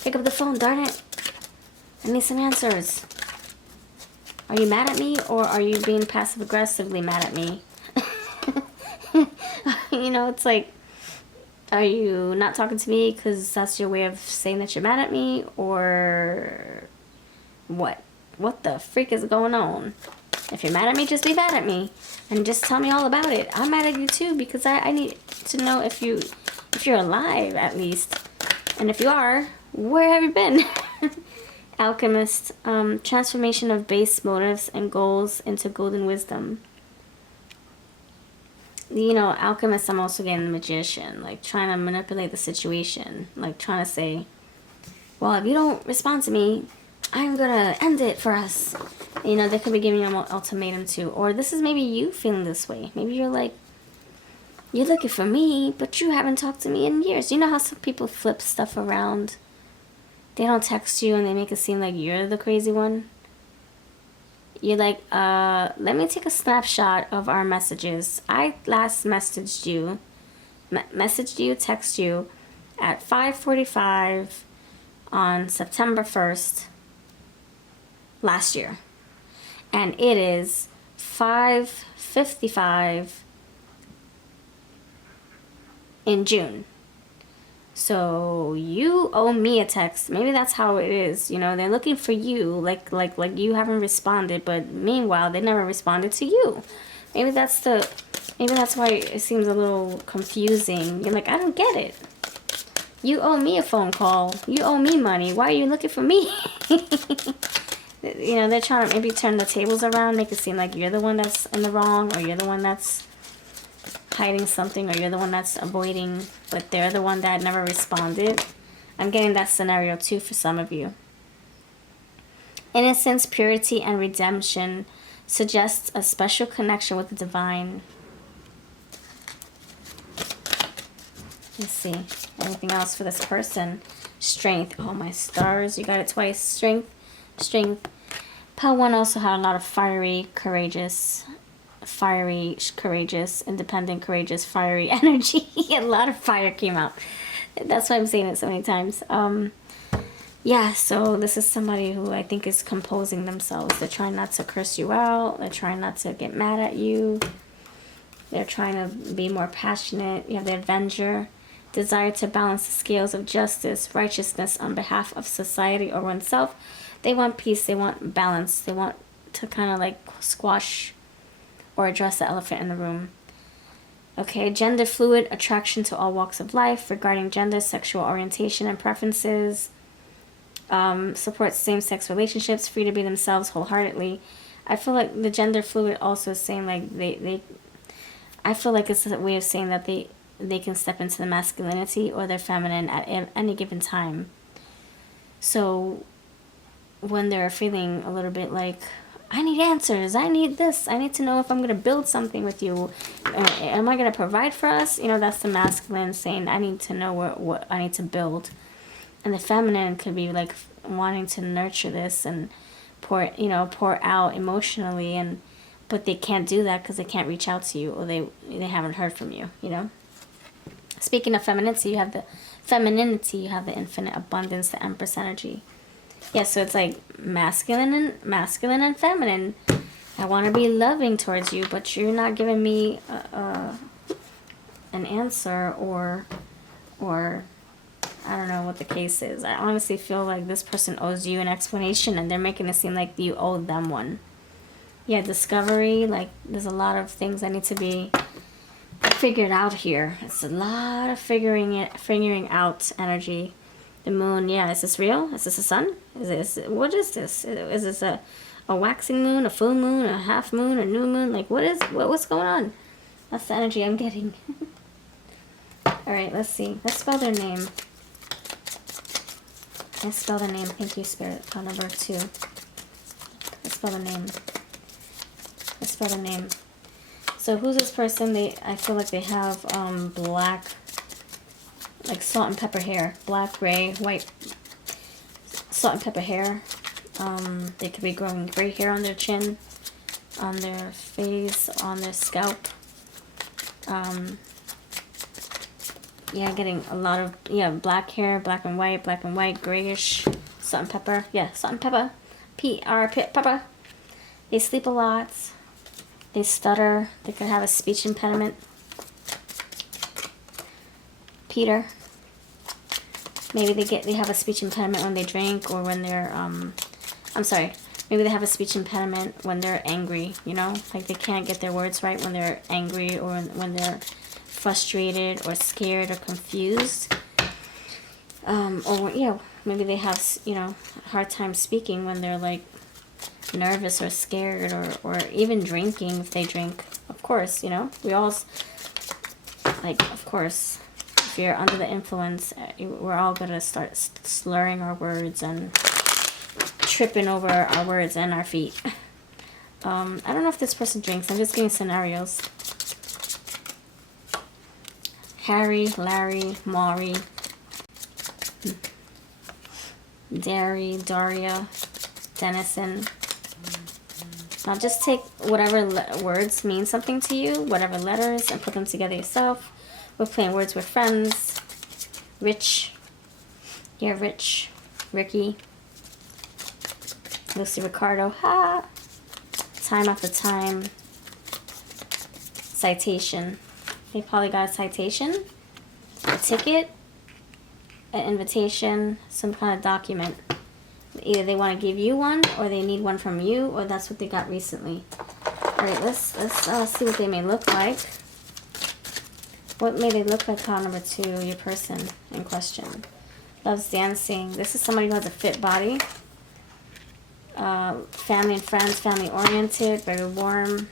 Pick up the phone, darn it. I need some answers. Are you mad at me, or are you being passive-aggressively mad at me? You know, it's like, are you not talking to me because that's your way of saying that you're mad at me, or what? What the freak is going on? If you're mad at me, just be mad at me. And just tell me all about it. I'm mad at you too, because I need to know if you're alive, at least. And if you are, where have you been? Alchemist. Transformation of base motives and goals into golden wisdom. You know, alchemist, I'm also getting the magician. Like, trying to manipulate the situation. Like, trying to say, well, if you don't respond to me, I'm gonna end it for us. You know, they could be giving you an ultimatum too. Or this is maybe you feeling this way. Maybe you're like, You're looking for me, but you haven't talked to me in years. You know how some people flip stuff around? They don't text you and they make it seem like you're the crazy one. You're like, let me take a snapshot of our messages. I last messaged you, text you at 5:45 on September 1st last year. And it is 5:55 in June. So you owe me a text. Maybe that's how it is. You know, they're looking for you, like you haven't responded, but meanwhile they never responded to you. Maybe that's why it seems a little confusing. You're like, I don't get it. You owe me a phone call. You owe me money. Why are you looking for me? You know, they're trying to maybe turn the tables around, make it seem like you're the one that's in the wrong, or you're the one that's hiding something, or you're the one that's avoiding, but they're the one that never responded. I'm getting that scenario too for some of you. Innocence, purity, and redemption suggests a special connection with the divine. Let's see. Anything else for this person? Strength. Oh, my stars. You got it twice. Strength. Pile 1 also had a lot of fiery, courageous, independent, courageous, fiery energy. A lot of fire came out. That's why I'm saying it so many times. Yeah, so this is somebody who I think is composing themselves. They're trying not to curse you out. They're trying not to get mad at you. They're trying to be more passionate. You have the Avenger. Desire to balance the scales of justice, righteousness on behalf of society or oneself. They want peace. They want balance. They want to kind of like squash or address the elephant in the room. Okay, gender fluid, attraction to all walks of life regarding gender, sexual orientation, and preferences. Supports same-sex relationships, free to be themselves wholeheartedly. I feel like the gender fluid also is saying like I feel like it's a way of saying that they can step into the masculinity or their feminine at any given time. So when they're feeling a little bit like, I need answers, I need this, I need to know if I'm going to build something with you, am I going to provide for us? You know, that's the masculine saying, I need to know what I need to build. And the feminine could be like wanting to nurture this and pour out emotionally, but they can't do that because they can't reach out to you, or they haven't heard from you, you know. Speaking of femininity, you have the infinite abundance, the Empress energy. Yeah, so it's like masculine and feminine. I want to be loving towards you, but you're not giving me an answer, or I don't know what the case is. I honestly feel like this person owes you an explanation, and they're making it seem like you owe them one. Yeah, discovery, like there's a lot of things that need to be figured out here. It's a lot of figuring out energy. The moon, yeah, is this real? Is this a sun? What is this? Is this a waxing moon, a full moon, a half moon, a new moon? Like what's going on? That's the energy I'm getting. Alright, let's see. Let's spell their name. Let's spell the name. Thank you, Spirit. Call number 2. Let's spell the name. So who's this person? I feel like they have black, like salt and pepper hair. Black, gray, white, salt and pepper hair. They could be growing gray hair on their chin, on their face, on their scalp. Yeah, getting a lot of, black hair, black and white, grayish, salt and pepper. Yeah, salt and pepper. Pepper. They sleep a lot. They stutter. They could have a speech impediment. Peter. Maybe they have a speech impediment when they drink, or when they're, maybe they have a speech impediment when they're angry, you know? Like they can't get their words right when they're angry, or when they're frustrated or scared or confused. Maybe they have, a hard time speaking when they're like nervous or scared, or even drinking if they drink. Of course, we all, of course, if you're under the influence, we're all going to start slurring our words and tripping over our words and our feet. I don't know if this person drinks. I'm just getting scenarios. Harry, Larry, Maury, Derry, Daria, Dennison. Now just take whatever words mean something to you, whatever letters, and put them together yourself. We're playing words with friends. Rich. Yeah, Rich. Ricky. Lucy Ricardo. Ha! Time after time. Citation. They probably got a citation, a ticket, an invitation, some kind of document. Either they want to give you one, or they need one from you, or that's what they got recently. Alright, let's see what they may look like. What may they look like, pile number 2, your person in question. Loves dancing. This is somebody who has a fit body. Family and friends, family oriented, very warm.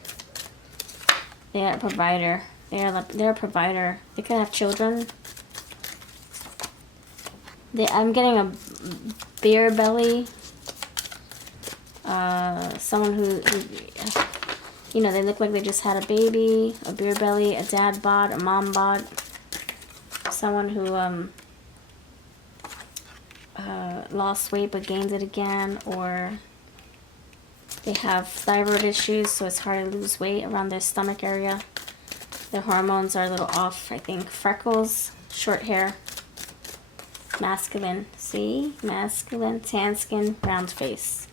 They are a provider. They're a provider. They could have children. I'm getting a beer belly. Someone who, you know, they look like they just had a baby, a beer belly, a dad bod, a mom bod. Someone who lost weight but gained it again, or they have thyroid issues, so it's hard to lose weight around their stomach area. Their hormones are a little off, I think. Freckles, short hair, masculine. See? Masculine, tan skin, round face.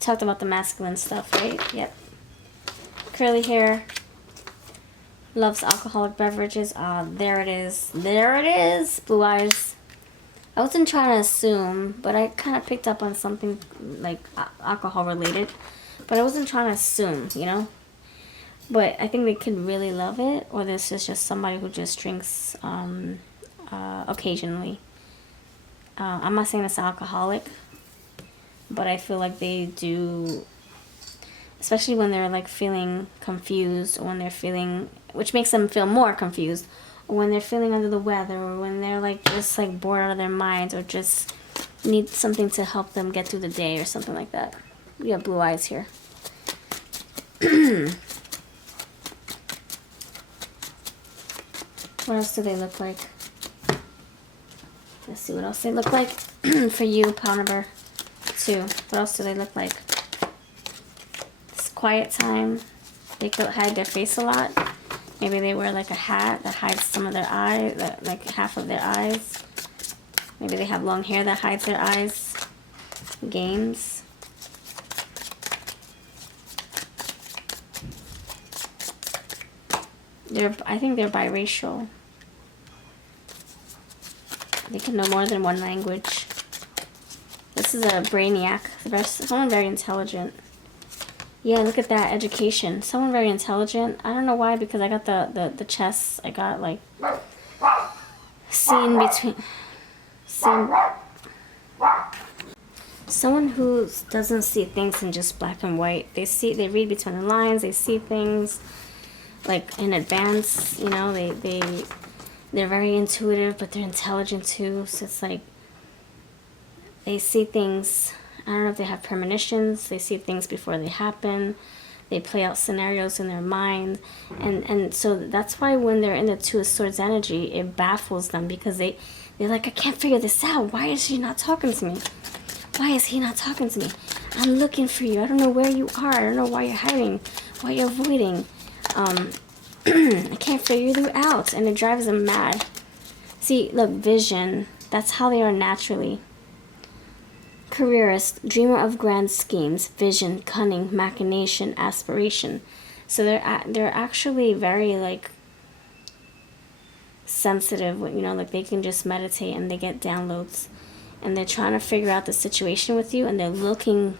Talked about the masculine stuff, right? Yep. Curly hair. Loves alcoholic beverages. There it is. There it is. Blue eyes. I wasn't trying to assume, but I kind of picked up on something like alcohol related. But I wasn't trying to assume, you know? But I think they could really love it, or this is just somebody who just drinks occasionally. I'm not saying it's alcoholic, but I feel like they do, especially when they're like feeling confused, or when they're feeling, which makes them feel more confused, or when they're feeling under the weather, or when they're like just like bored out of their minds, or just need something to help them get through the day or something like that. We have blue eyes here. What else do they look like? Let's see what else they look like for you, pile number 2. What else do they look like? It's quiet time. They could hide their face a lot. Maybe they wear like a hat that hides some of their eyes, like half of their eyes. Maybe they have long hair that hides their eyes. Games. I think they're biracial. They can know more than one language. This is a brainiac. Someone very intelligent. Yeah, look at that. Education. Someone very intelligent. I don't know why, because I got the chess. I got like someone who doesn't see things in just black and white. They read between the lines. They see things like in advance, you know. They're very intuitive, but they're intelligent too. So it's like they see things. I don't know if they have premonitions. They see things before they happen. They play out scenarios in their mind, and so that's why when they're in the 2 of Swords energy, it baffles them, because they're like, I can't figure this out. Why is she not talking to me? Why is he not talking to me? I'm looking for you. I don't know where you are. I don't know why you're hiding, why you're avoiding. I can't figure you out, and it drives them mad. See, look, vision. That's how they are naturally. Careerist, dreamer of grand schemes, vision, cunning, machination, aspiration. So they're actually very like sensitive. You know, like they can just meditate and they get downloads, and they're trying to figure out the situation with you, and they're looking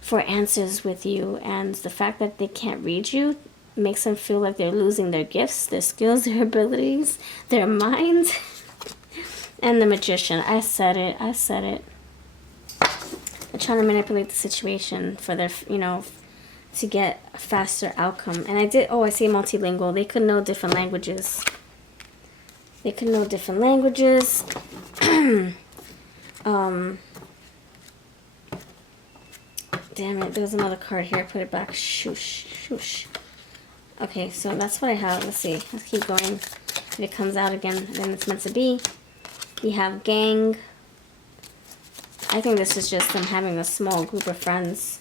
for answers with you. And the fact that they can't read you makes them feel like they're losing their gifts, their skills, their abilities, their minds. And the Magician. I said it. They're trying to manipulate the situation for their, you know, to get a faster outcome. And I see multilingual. They could know different languages. Damn it, there's another card here. Put it back. Shush. Okay, so that's what I have. Let's see. Let's keep going. If it comes out again, then it's meant to be. We have gang. I think this is just them having a small group of friends.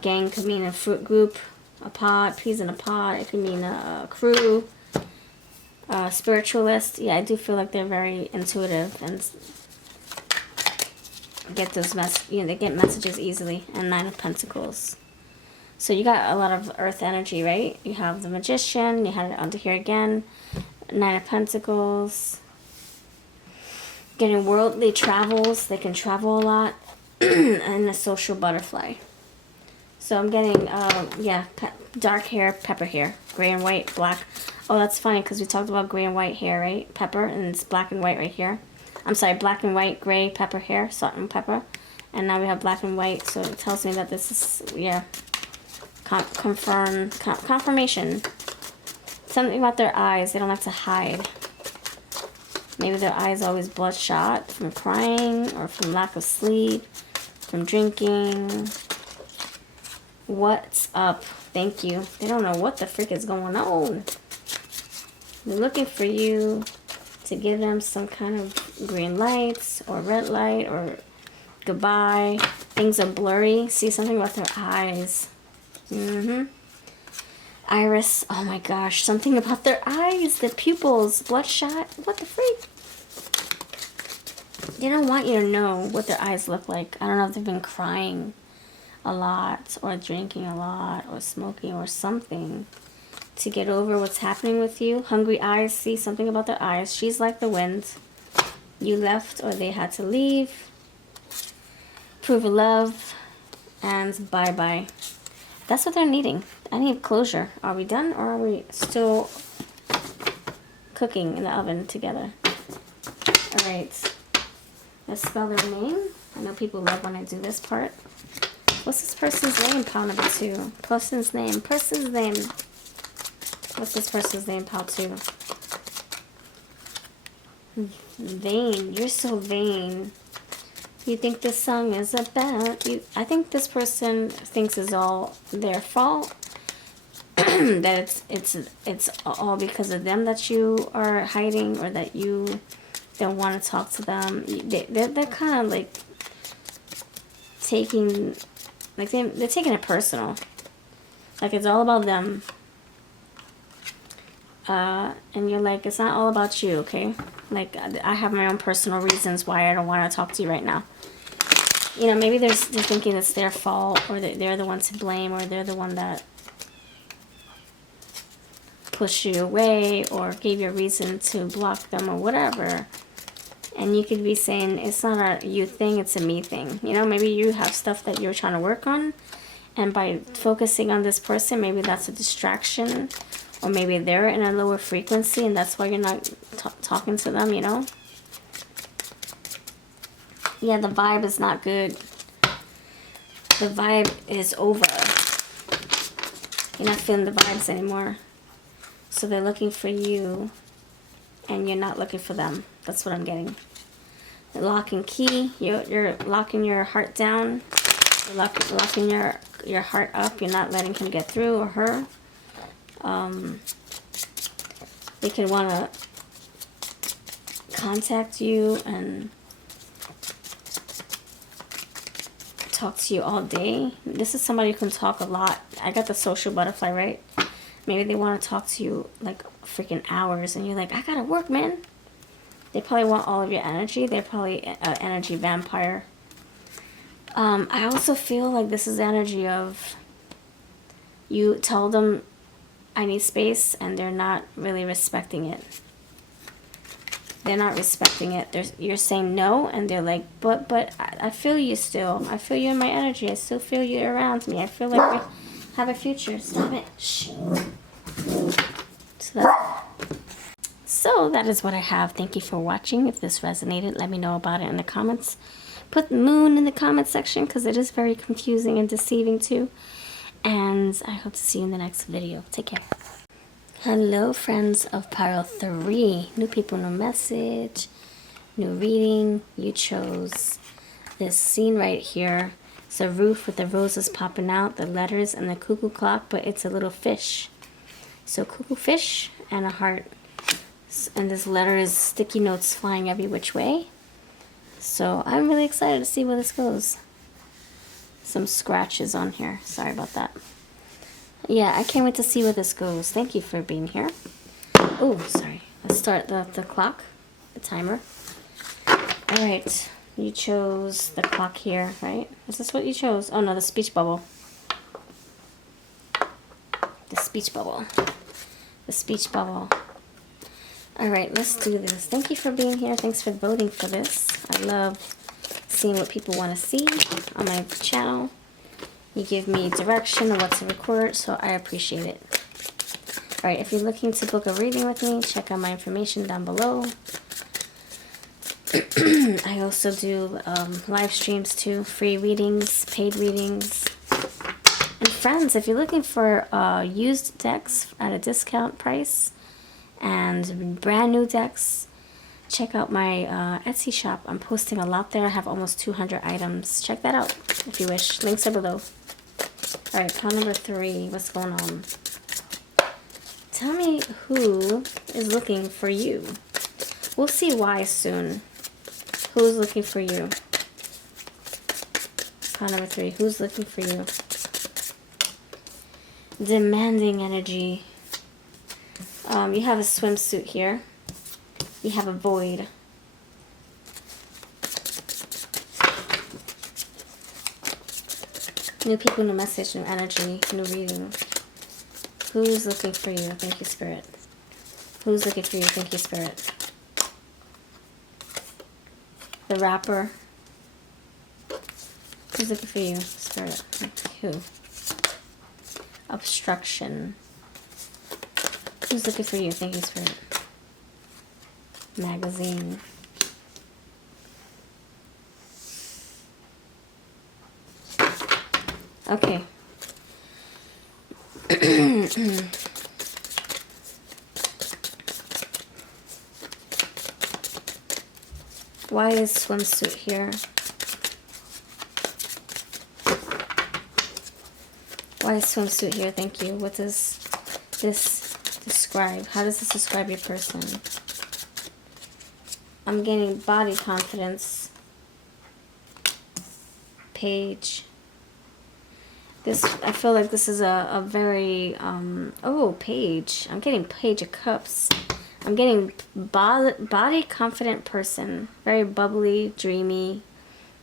Gang could mean a fruit group, a pod, peas in a pod. It could mean a crew, spiritualist. Yeah, I do feel like they're very intuitive and get those they get messages easily. And 9 of Pentacles. So you got a lot of earth energy, right? You have the Magician. You had it under here again. 9 of Pentacles. Getting worldly travels. They can travel a lot. And a social butterfly. So I'm getting, yeah, dark hair, pepper hair. Gray and white, black. Oh, that's funny because we talked about gray and white hair, right? Pepper, and it's black and white right here. I'm sorry, black and white, gray, pepper hair, salt and pepper. And now we have black and white, so it tells me that this is, yeah, confirmation. Something about their eyes. They don't like to hide. Maybe their eyes always bloodshot from crying or from lack of sleep, from drinking. What's up? Thank you. They don't know what the frick is going on. They're looking for you to give them some kind of green lights or red light or goodbye. Things are blurry. See something about their eyes. Iris. Oh my gosh. Something about their eyes. The pupils. Bloodshot. What the freak? They don't want you to know what their eyes look like. I don't know if they've been crying a lot or drinking a lot or smoking or something to get over what's happening with you. Hungry eyes. See something about their eyes. She's like the wind. You left or they had to leave. Prove of love. And bye-bye. That's what they're needing. I need closure. Are we done or are we still cooking in the oven together? Alright. Let's spell their name. I know people love when I do this part. What's this person's name, pile number 2? Person's name. Person's name. What's this person's name, pile 2? Vain. You're so vain. You think this song is about you? I think this person thinks it's all their fault. That it's all because of them that you are hiding, or that you don't want to talk to them. They're kind of like taking, like they're taking it personal. Like it's all about them. And you're like, it's not all about you, okay? Like, I have my own personal reasons why I don't want to talk to you right now. You know, maybe they're thinking it's their fault, or that they're the one to blame, or they're the one that pushed you away, or gave you a reason to block them, or whatever. And you could be saying, it's not a you thing, it's a me thing. You know, maybe you have stuff that you're trying to work on, and by focusing on this person, maybe that's a distraction. Or maybe they're in a lower frequency and that's why you're not talking to them, you know? Yeah, the vibe is not good. The vibe is over. You're not feeling the vibes anymore. So they're looking for you and you're not looking for them. That's what I'm getting. Lock and key. You're locking your heart down. You're locking your heart up. You're not letting him get through, or her. They could want to contact you and talk to you all day. This is somebody who can talk a lot. I got the social butterfly, right? Maybe they want to talk to you like freaking hours and you're like, I gotta work, man. They probably want all of your energy. They're probably an energy vampire. I also feel like this is the energy of you tell them I need space, and they're not really respecting it. They're not respecting it. You're saying no, and they're like, but I feel you still. I feel you in my energy. I still feel you around me. I feel like we have a future. Stop it. Shh. So that is what I have. Thank you for watching. If this resonated, let me know about it in the comments. Put moon in the comment section because it is very confusing and deceiving too. And I hope to see you in the next video. Take care. Hello, friends of Pile 3. New people, new message, new reading. You chose this scene right here. It's a roof with the roses popping out, the letters, and the cuckoo clock, but it's a little fish. So cuckoo fish and a heart. And this letter is sticky notes flying every which way. So I'm really excited to see where this goes. Some scratches on here. Sorry about that. Yeah, I can't wait to see where this goes. Thank you for being here. Oh, sorry. Let's start the clock, the timer. All right. You chose the clock here, right? Is this what you chose? Oh, no, the speech bubble. The speech bubble. The speech bubble. All right, let's do this. Thank you for being here. Thanks for voting for this. I love seeing what people want to see on my channel. You give me direction on what to record, so I appreciate it. All right, if you're looking to book a reading with me, check out my information down below. I also do live streams too, free readings, paid readings. And friends, if you're looking for used decks at a discount price and brand new decks, check out my Etsy shop. I'm posting a lot there. I have almost 200 items. Check that out if you wish. Links are below. All right, pile number 3. What's going on? Tell me who is looking for you. We'll see why soon. Who's looking for you? Pile number 3. Who's looking for you? Demanding energy. You have a swimsuit here. You have a void. New people, new message, new energy, new reading. Who's looking for you? Thank you, Spirit. Who's looking for you? Thank you, Spirit. The rapper. Who's looking for you, Spirit? Who? Obstruction. Who's looking for you? Thank you, Spirit. Magazine. Okay. Why is swimsuit here? Why is swimsuit here? Thank you. What does this describe? How does this describe your person? I'm gaining body confidence. Page. This, I feel like this is a very, oh, page. I'm getting Page of Cups. I'm getting body confident person. Very bubbly, dreamy.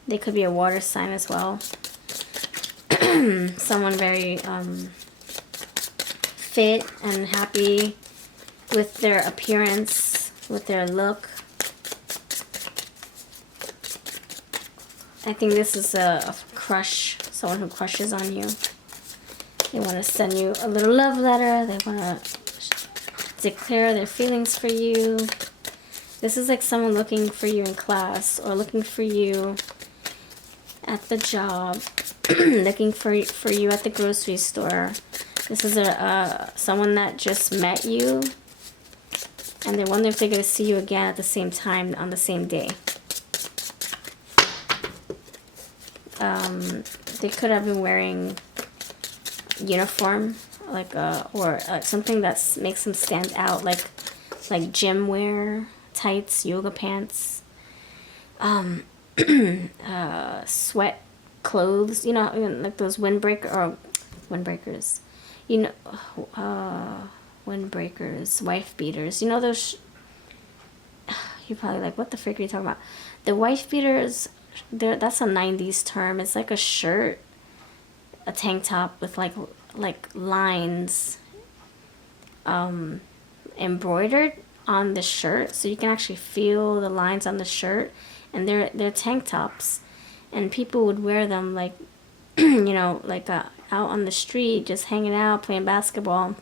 They could be a water sign as well. Someone very fit and happy with their appearance, with their look. I think this is a crush, someone who crushes on you. They want to send you a little love letter. They want to declare their feelings for you. This is like someone looking for you in class or looking for you at the job, looking for you at the grocery store. This is someone that just met you, and they wonder if they're going to see you again at the same time on the same day. They could have been wearing uniform, like or something that makes them stand out, like gym wear, tights, yoga pants, sweat clothes. You know, like those windbreakers. You know, windbreakers, wife beaters. You know those. You're probably like, what the frick are you talking about? The wife beaters. That's a 90s term. It's like a shirt, a tank top with like lines embroidered on the shirt, so you can actually feel the lines on the shirt. And they're tank tops, and people would wear them like you know, like out on the street, just hanging out, playing basketball.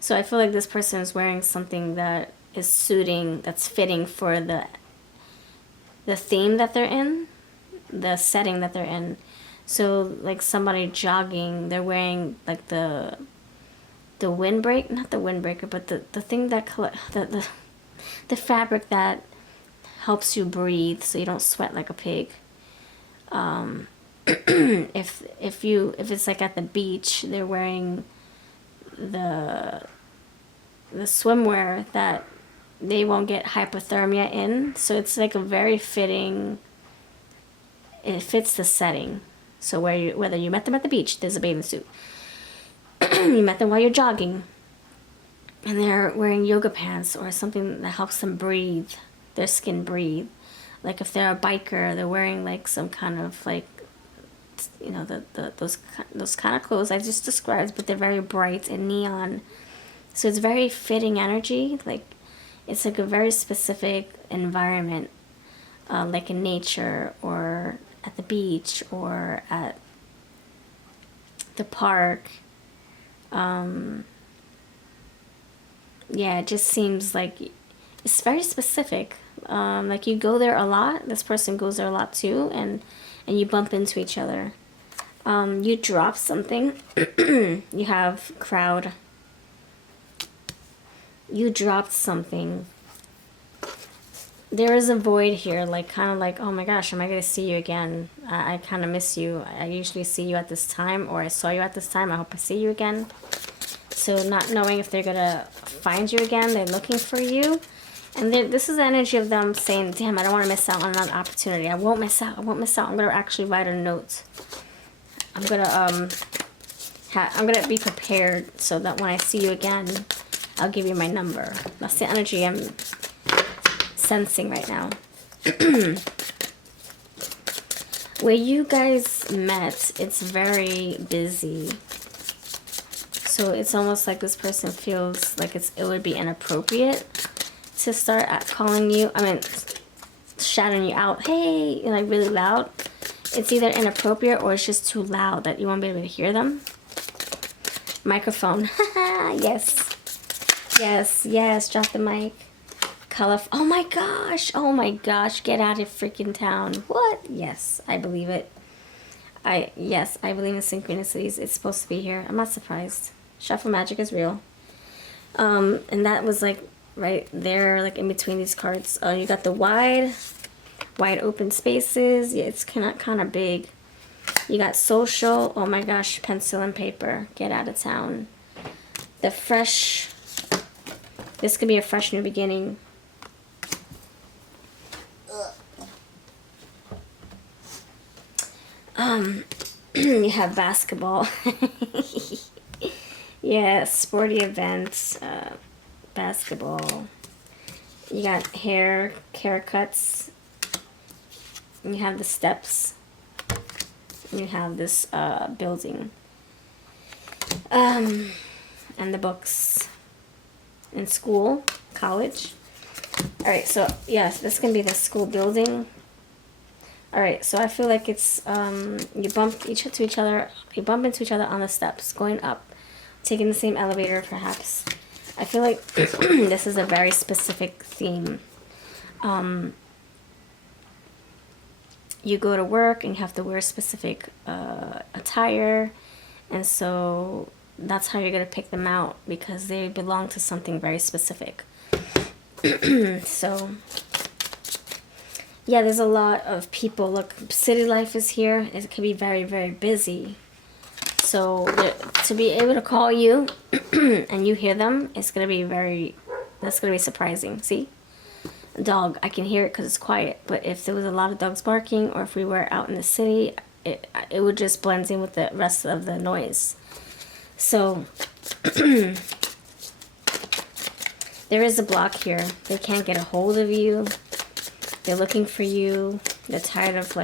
So I feel like this person is wearing something that is suiting, that's fitting for the theme that they're in, the setting that they're in. So like somebody jogging, they're wearing like the windbreak, not the windbreaker, but the thing that the fabric that helps you breathe so you don't sweat like a pig. If it's like at the beach, they're wearing the swimwear that they won't get hypothermia in. So it's like a very fitting, it fits the setting. So whether you met them at the beach, there's a bathing suit. You met them while you're jogging, and they're wearing yoga pants or something that helps them breathe, their skin breathe. Like if they're a biker, they're wearing like some kind of like, you know, those kind of clothes I just described, but they're very bright and neon. So it's very fitting energy. Like it's like a very specific environment, like in nature or at the beach or at the park. Yeah, it just seems like it's very specific. Like you go there a lot. This person goes there a lot too, and you bump into each other. You drop something. You have crowd. You dropped something. There is a void here, like kind of like, oh my gosh, am I going to see you again? I kind of miss you. I usually see you at this time, or I saw you at this time. I hope I see you again. So not knowing if they're going to find you again, they're looking for you. And this is the energy of them saying, damn, I don't want to miss out on another opportunity. I won't miss out. I won't miss out. I'm going to actually write a note. I'm going to be prepared so that when I see you again, I'll give you my number. That's the energy I'm sensing right now. Where you guys met, it's very busy. So it's almost like this person feels like it would be inappropriate to start calling you, shouting you out, hey, like really loud. It's either inappropriate or it's just too loud that you won't be able to hear them. Microphone. Yes. Yes, yes, drop the mic. Color. Oh my gosh, get out of freaking town. What? Yes, I believe it. Yes, I believe in synchronicities. It's supposed to be here. I'm not surprised. Shuffle magic is real. And that was like right there, like in between these cards. You got the wide open spaces. Yeah, it's kind of big. You got social. Oh my gosh, pencil and paper. Get out of town. The fresh. This could be a fresh new beginning. You have basketball. Yeah, sporty events, basketball. You got haircuts. You have the steps. You have this building. And the books. In school, college. Alright, so yes, this can be the school building. Alright, so I feel like it's you bump into each other on the steps, going up, taking the same elevator perhaps. I feel like this is a very specific theme. You go to work and you have to wear specific attire, and so that's how you're going to pick them out, because they belong to something very specific. So yeah, there's a lot of people. Look, city life is here. It can be very, very busy. So to be able to call you and you hear them, it's going to be that's going to be surprising. See? Dog, I can hear it because it's quiet. But if there was a lot of dogs barking, or if we were out in the city, it would just blend in with the rest of the noise. So there is a block here. They can't get a hold of you. They're looking for you. They're tired of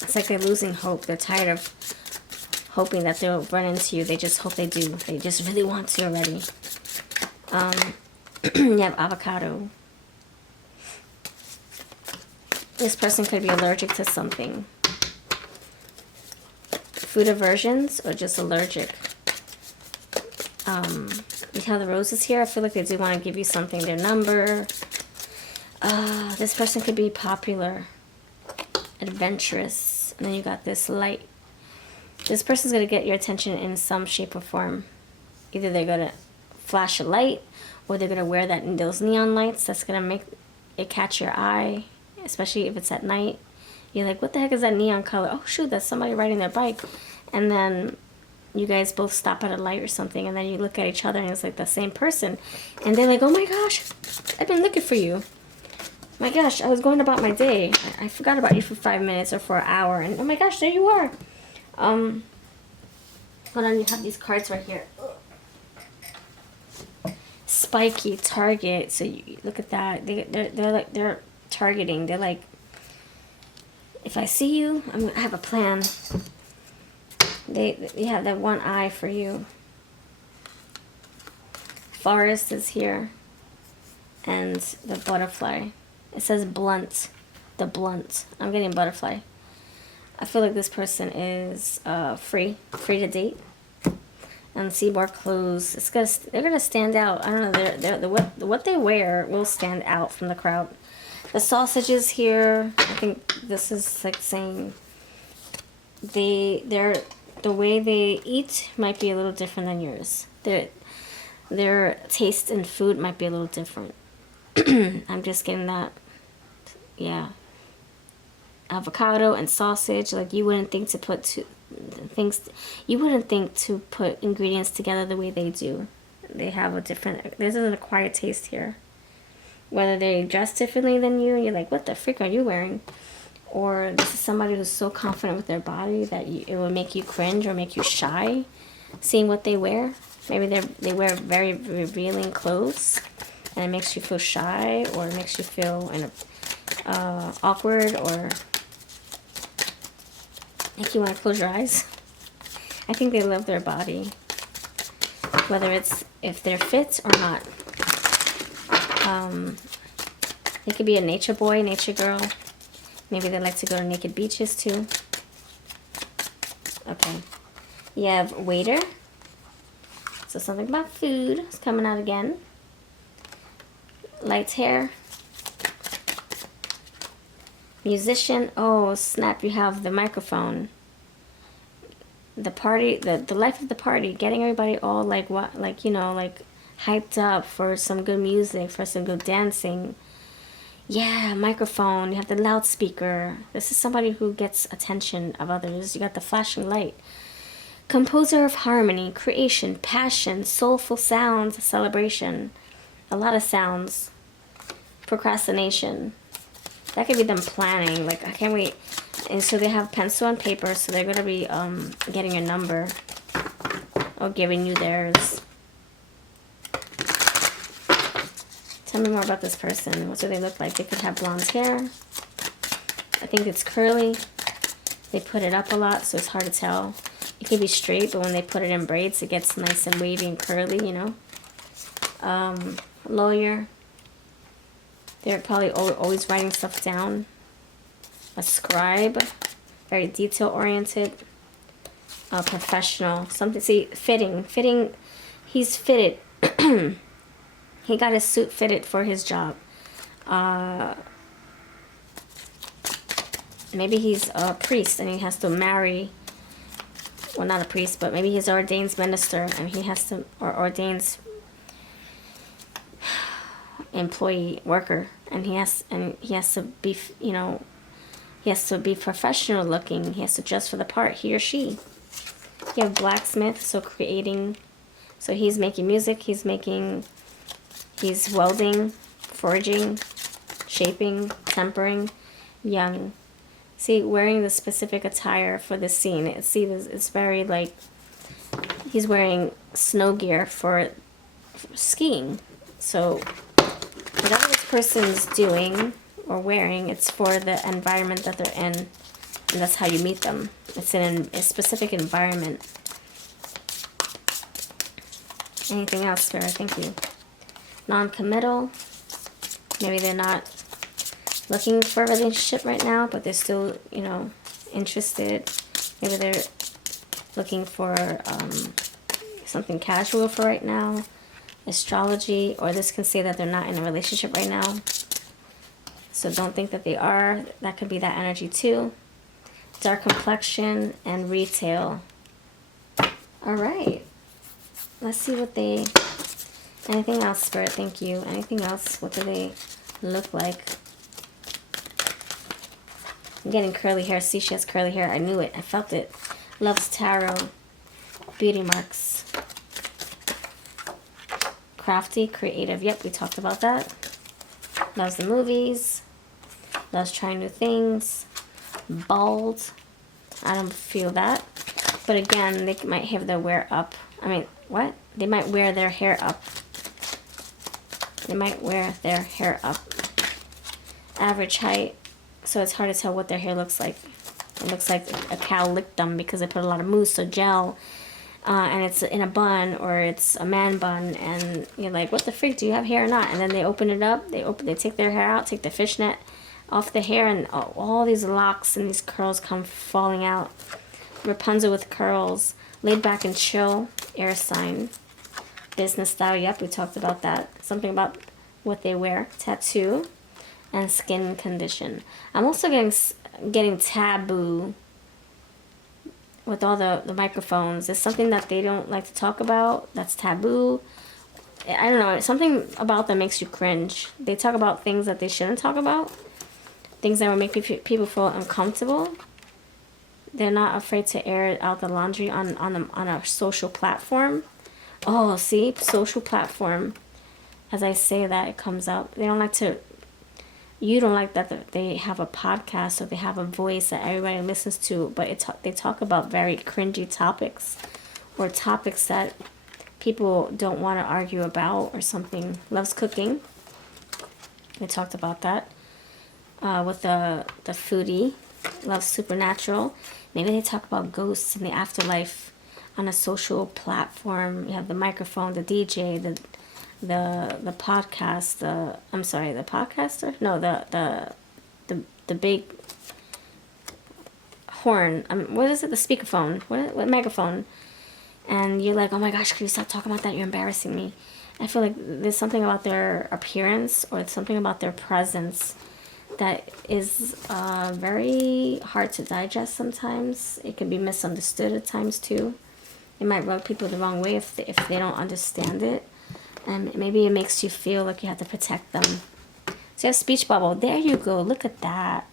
it's like they're losing hope. They're tired of hoping that they'll run into you. They just hope they do. They just really want to already. You have avocado. This person could be allergic to something. Food aversions or just allergic. You have the roses here. I feel like they do want to give you something. Their number. This person could be popular, adventurous, and then you got this light. This person's going to get your attention in some shape or form. Either they're going to flash a light, or they're going to wear those neon lights. That's going to make it catch your eye, especially if it's at night. You're like, what the heck is that neon color? Oh shoot, that's somebody riding their bike. And then you guys both stop at a light or something, and then you look at each other and it's like the same person, and they're like, oh my gosh, I've been looking for you. My gosh, I was going about my day. I forgot about you for 5 minutes or for an hour, and oh my gosh, there you are. Hold on, you have these cards right here. Spiky target. So you look at that. They're targeting. They're like, if I see you, I have a plan. They have that one eye for you. Forest is here, and the butterfly. It says blunt. The blunt. I'm getting butterfly. I feel like this person is free to date, and see more clothes. They're gonna stand out. I don't know. What they wear will stand out from the crowd. The sausages here. I think this is like saying the way they eat might be a little different than yours. Their taste in food might be a little different. I'm just getting that. Yeah. Avocado and sausage, like you wouldn't think to put you wouldn't think to put ingredients together the way they do. They have a different, there's an acquired taste here. Whether they dress differently than you, you're like, what the frick are you wearing? Or this is somebody who's so confident with their body that it will make you cringe or make you shy seeing what they wear. Maybe they wear very revealing clothes, and it makes you feel shy, or it makes you feel awkward, or make you want to close your eyes. I think they love their body, whether it's if they're fit or not. They could be a nature boy, nature girl. Maybe they like to go to naked beaches too. Okay. You have waiter. So something about food is coming out again. Light hair. Musician. Oh snap, you have the microphone. The party, the life of the party, getting everybody all like what, like, you know, like hyped up for some good music, for some good dancing. Yeah, microphone. You have the loudspeaker. This is somebody who gets attention of others. You got the flashing light. Composer of harmony, creation, passion, soulful sounds, celebration. A lot of sounds. Procrastination. That could be them planning. Like, I can't wait. And so they have pencil and paper, so they're going to be getting a number or giving you theirs. Tell me more about this person. What do they look like? They could have blonde hair. I think it's curly. They put it up a lot, so it's hard to tell. It could be straight, but when they put it in braids, it gets nice and wavy and curly, you know. Lawyer. They're probably always writing stuff down. A scribe. Very detail-oriented. Professional. Something, see, fitting. Fitting, he's fitted. He got his suit fitted for his job. Maybe he's a priest and he has to marry, well, not a priest, but maybe he's an ordained minister and he has to, or ordained employee, worker, and he has to be, you know, he has to be professional looking. He has to dress for the part, he or she. You have blacksmith, so creating, so he's making music, he's welding, forging, shaping, tempering, young. See, wearing the specific attire for this scene. See, it's very like, he's wearing snow gear for skiing. So, whatever this person's doing or wearing, it's for the environment that they're in. And that's how you meet them. It's in a specific environment. Anything else, Spirit? Thank you. Non-committal. Maybe they're not looking for a relationship right now, but they're still, you know, interested. Maybe they're looking for something casual for right now. Astrology, or this can say that they're not in a relationship right now. So don't think that they are. That could be that energy too. Dark complexion and retail. All right. Let's see what they... Anything else, Spirit? Thank you. Anything else? What do they look like? I'm getting curly hair. See, she has curly hair. I knew it. I felt it. Loves tarot. beauty marks. Crafty, creative. Yep, we talked about that. Loves the movies. Loves trying new things. Bald. I don't feel that. But again, they might have their wear up. I mean, what? They might wear their hair up. They might wear their hair up. Average height. So it's hard to tell what their hair looks like. It looks like a cow licked them because they put a lot of mousse or gel. And it's in a bun or it's a man bun. And you're like, what the freak? Do you have hair or not? And then they open it up. They take their hair out, take the fishnet off the hair. And all these locks and these curls come falling out. Rapunzel with curls. Laid back and chill. Air sign. Business style. Yep, we talked about that. Something about what they wear. Tattoo. And skin condition. I'm also getting taboo with all the microphones. It's something that they don't like to talk about. That's taboo. I don't know. Something about them makes you cringe. They talk about things that they shouldn't talk about. Things that would make people feel uncomfortable. They're not afraid to air out the laundry on a social platform. Oh, see? Social platform. As I say that, it comes up. They don't like to... You don't like that they have a podcast or they have a voice that everybody listens to, but they talk about very cringy topics or topics that people don't want to argue about or something. Loves cooking. We talked about that. With the foodie. Loves supernatural. Maybe they talk about ghosts in the afterlife on a social platform. You have the microphone, the DJ, the podcast, the podcaster? No, the big horn. What is it? The speakerphone. What megaphone? And you're like, oh my gosh, can you stop talking about that? You're embarrassing me. I feel like there's something about their appearance or something about their presence that is very hard to digest sometimes. It can be misunderstood at times too. It might rub people the wrong way if they don't understand it. And maybe it makes you feel like you have to protect them. So you have speech bubble. There you go. Look at that.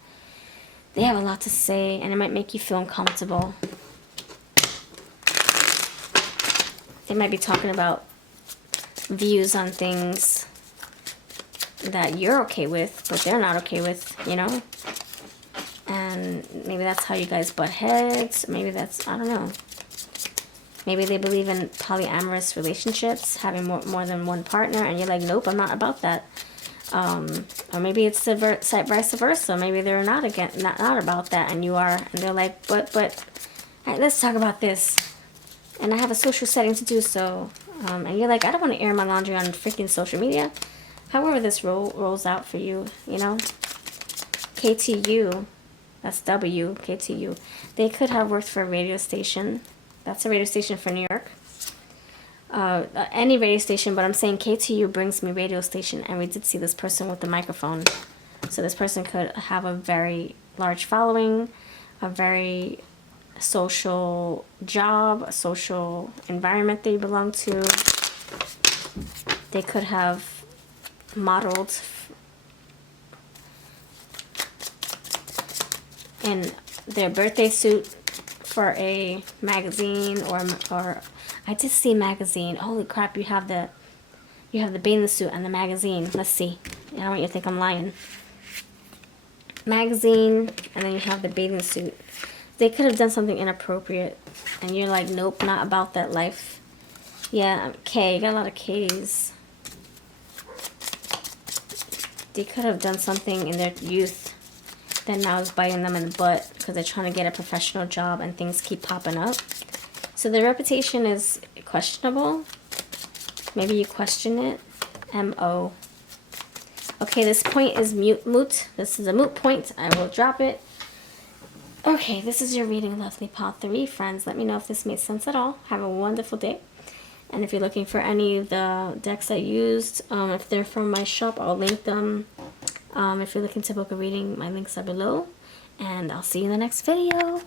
They have a lot to say, and it might make you feel uncomfortable. They might be talking about views on things that you're okay with, but they're not okay with, you know? And maybe that's how you guys butt heads. Maybe that's, I don't know. Maybe they believe in polyamorous relationships, having more than one partner, and you're like, nope, I'm not about that. Or maybe it's vice versa. Maybe they're not about that, and you are, and they're like, but, all right, let's talk about this. And I have a social setting to do so. And you're like, I don't want to air my laundry on freaking social media. However this rolls out for you, you know. KTU, that's W, KTU. They could have worked for a radio station. That's a radio station for New York. Any radio station, but I'm saying KTU brings me radio station, and we did see this person with the microphone. So this person could have a very large following, a very social job, a social environment they belong to. They could have modeled in their birthday suit for a magazine or I did see magazine. Holy crap, you have the bathing suit and the magazine. Let's see. I don't want you to think I'm lying. Magazine, and then you have the bathing suit. They could have done something inappropriate, and you're like, nope, not about that life. Yeah, K. You got a lot of K's. They could have done something in their youth that now is biting them in the butt because they're trying to get a professional job and things keep popping up. So their reputation is questionable. Maybe you question it. M-O. Okay, this point is moot. This is a moot point. I will drop it. Okay, this is your reading, lovely Pot 3 friends. Let me know if this made sense at all. Have a wonderful day. And if you're looking for any of the decks I used, if they're from my shop, I'll link them. If you're looking to book a reading, my links are below. And I'll see you in the next video.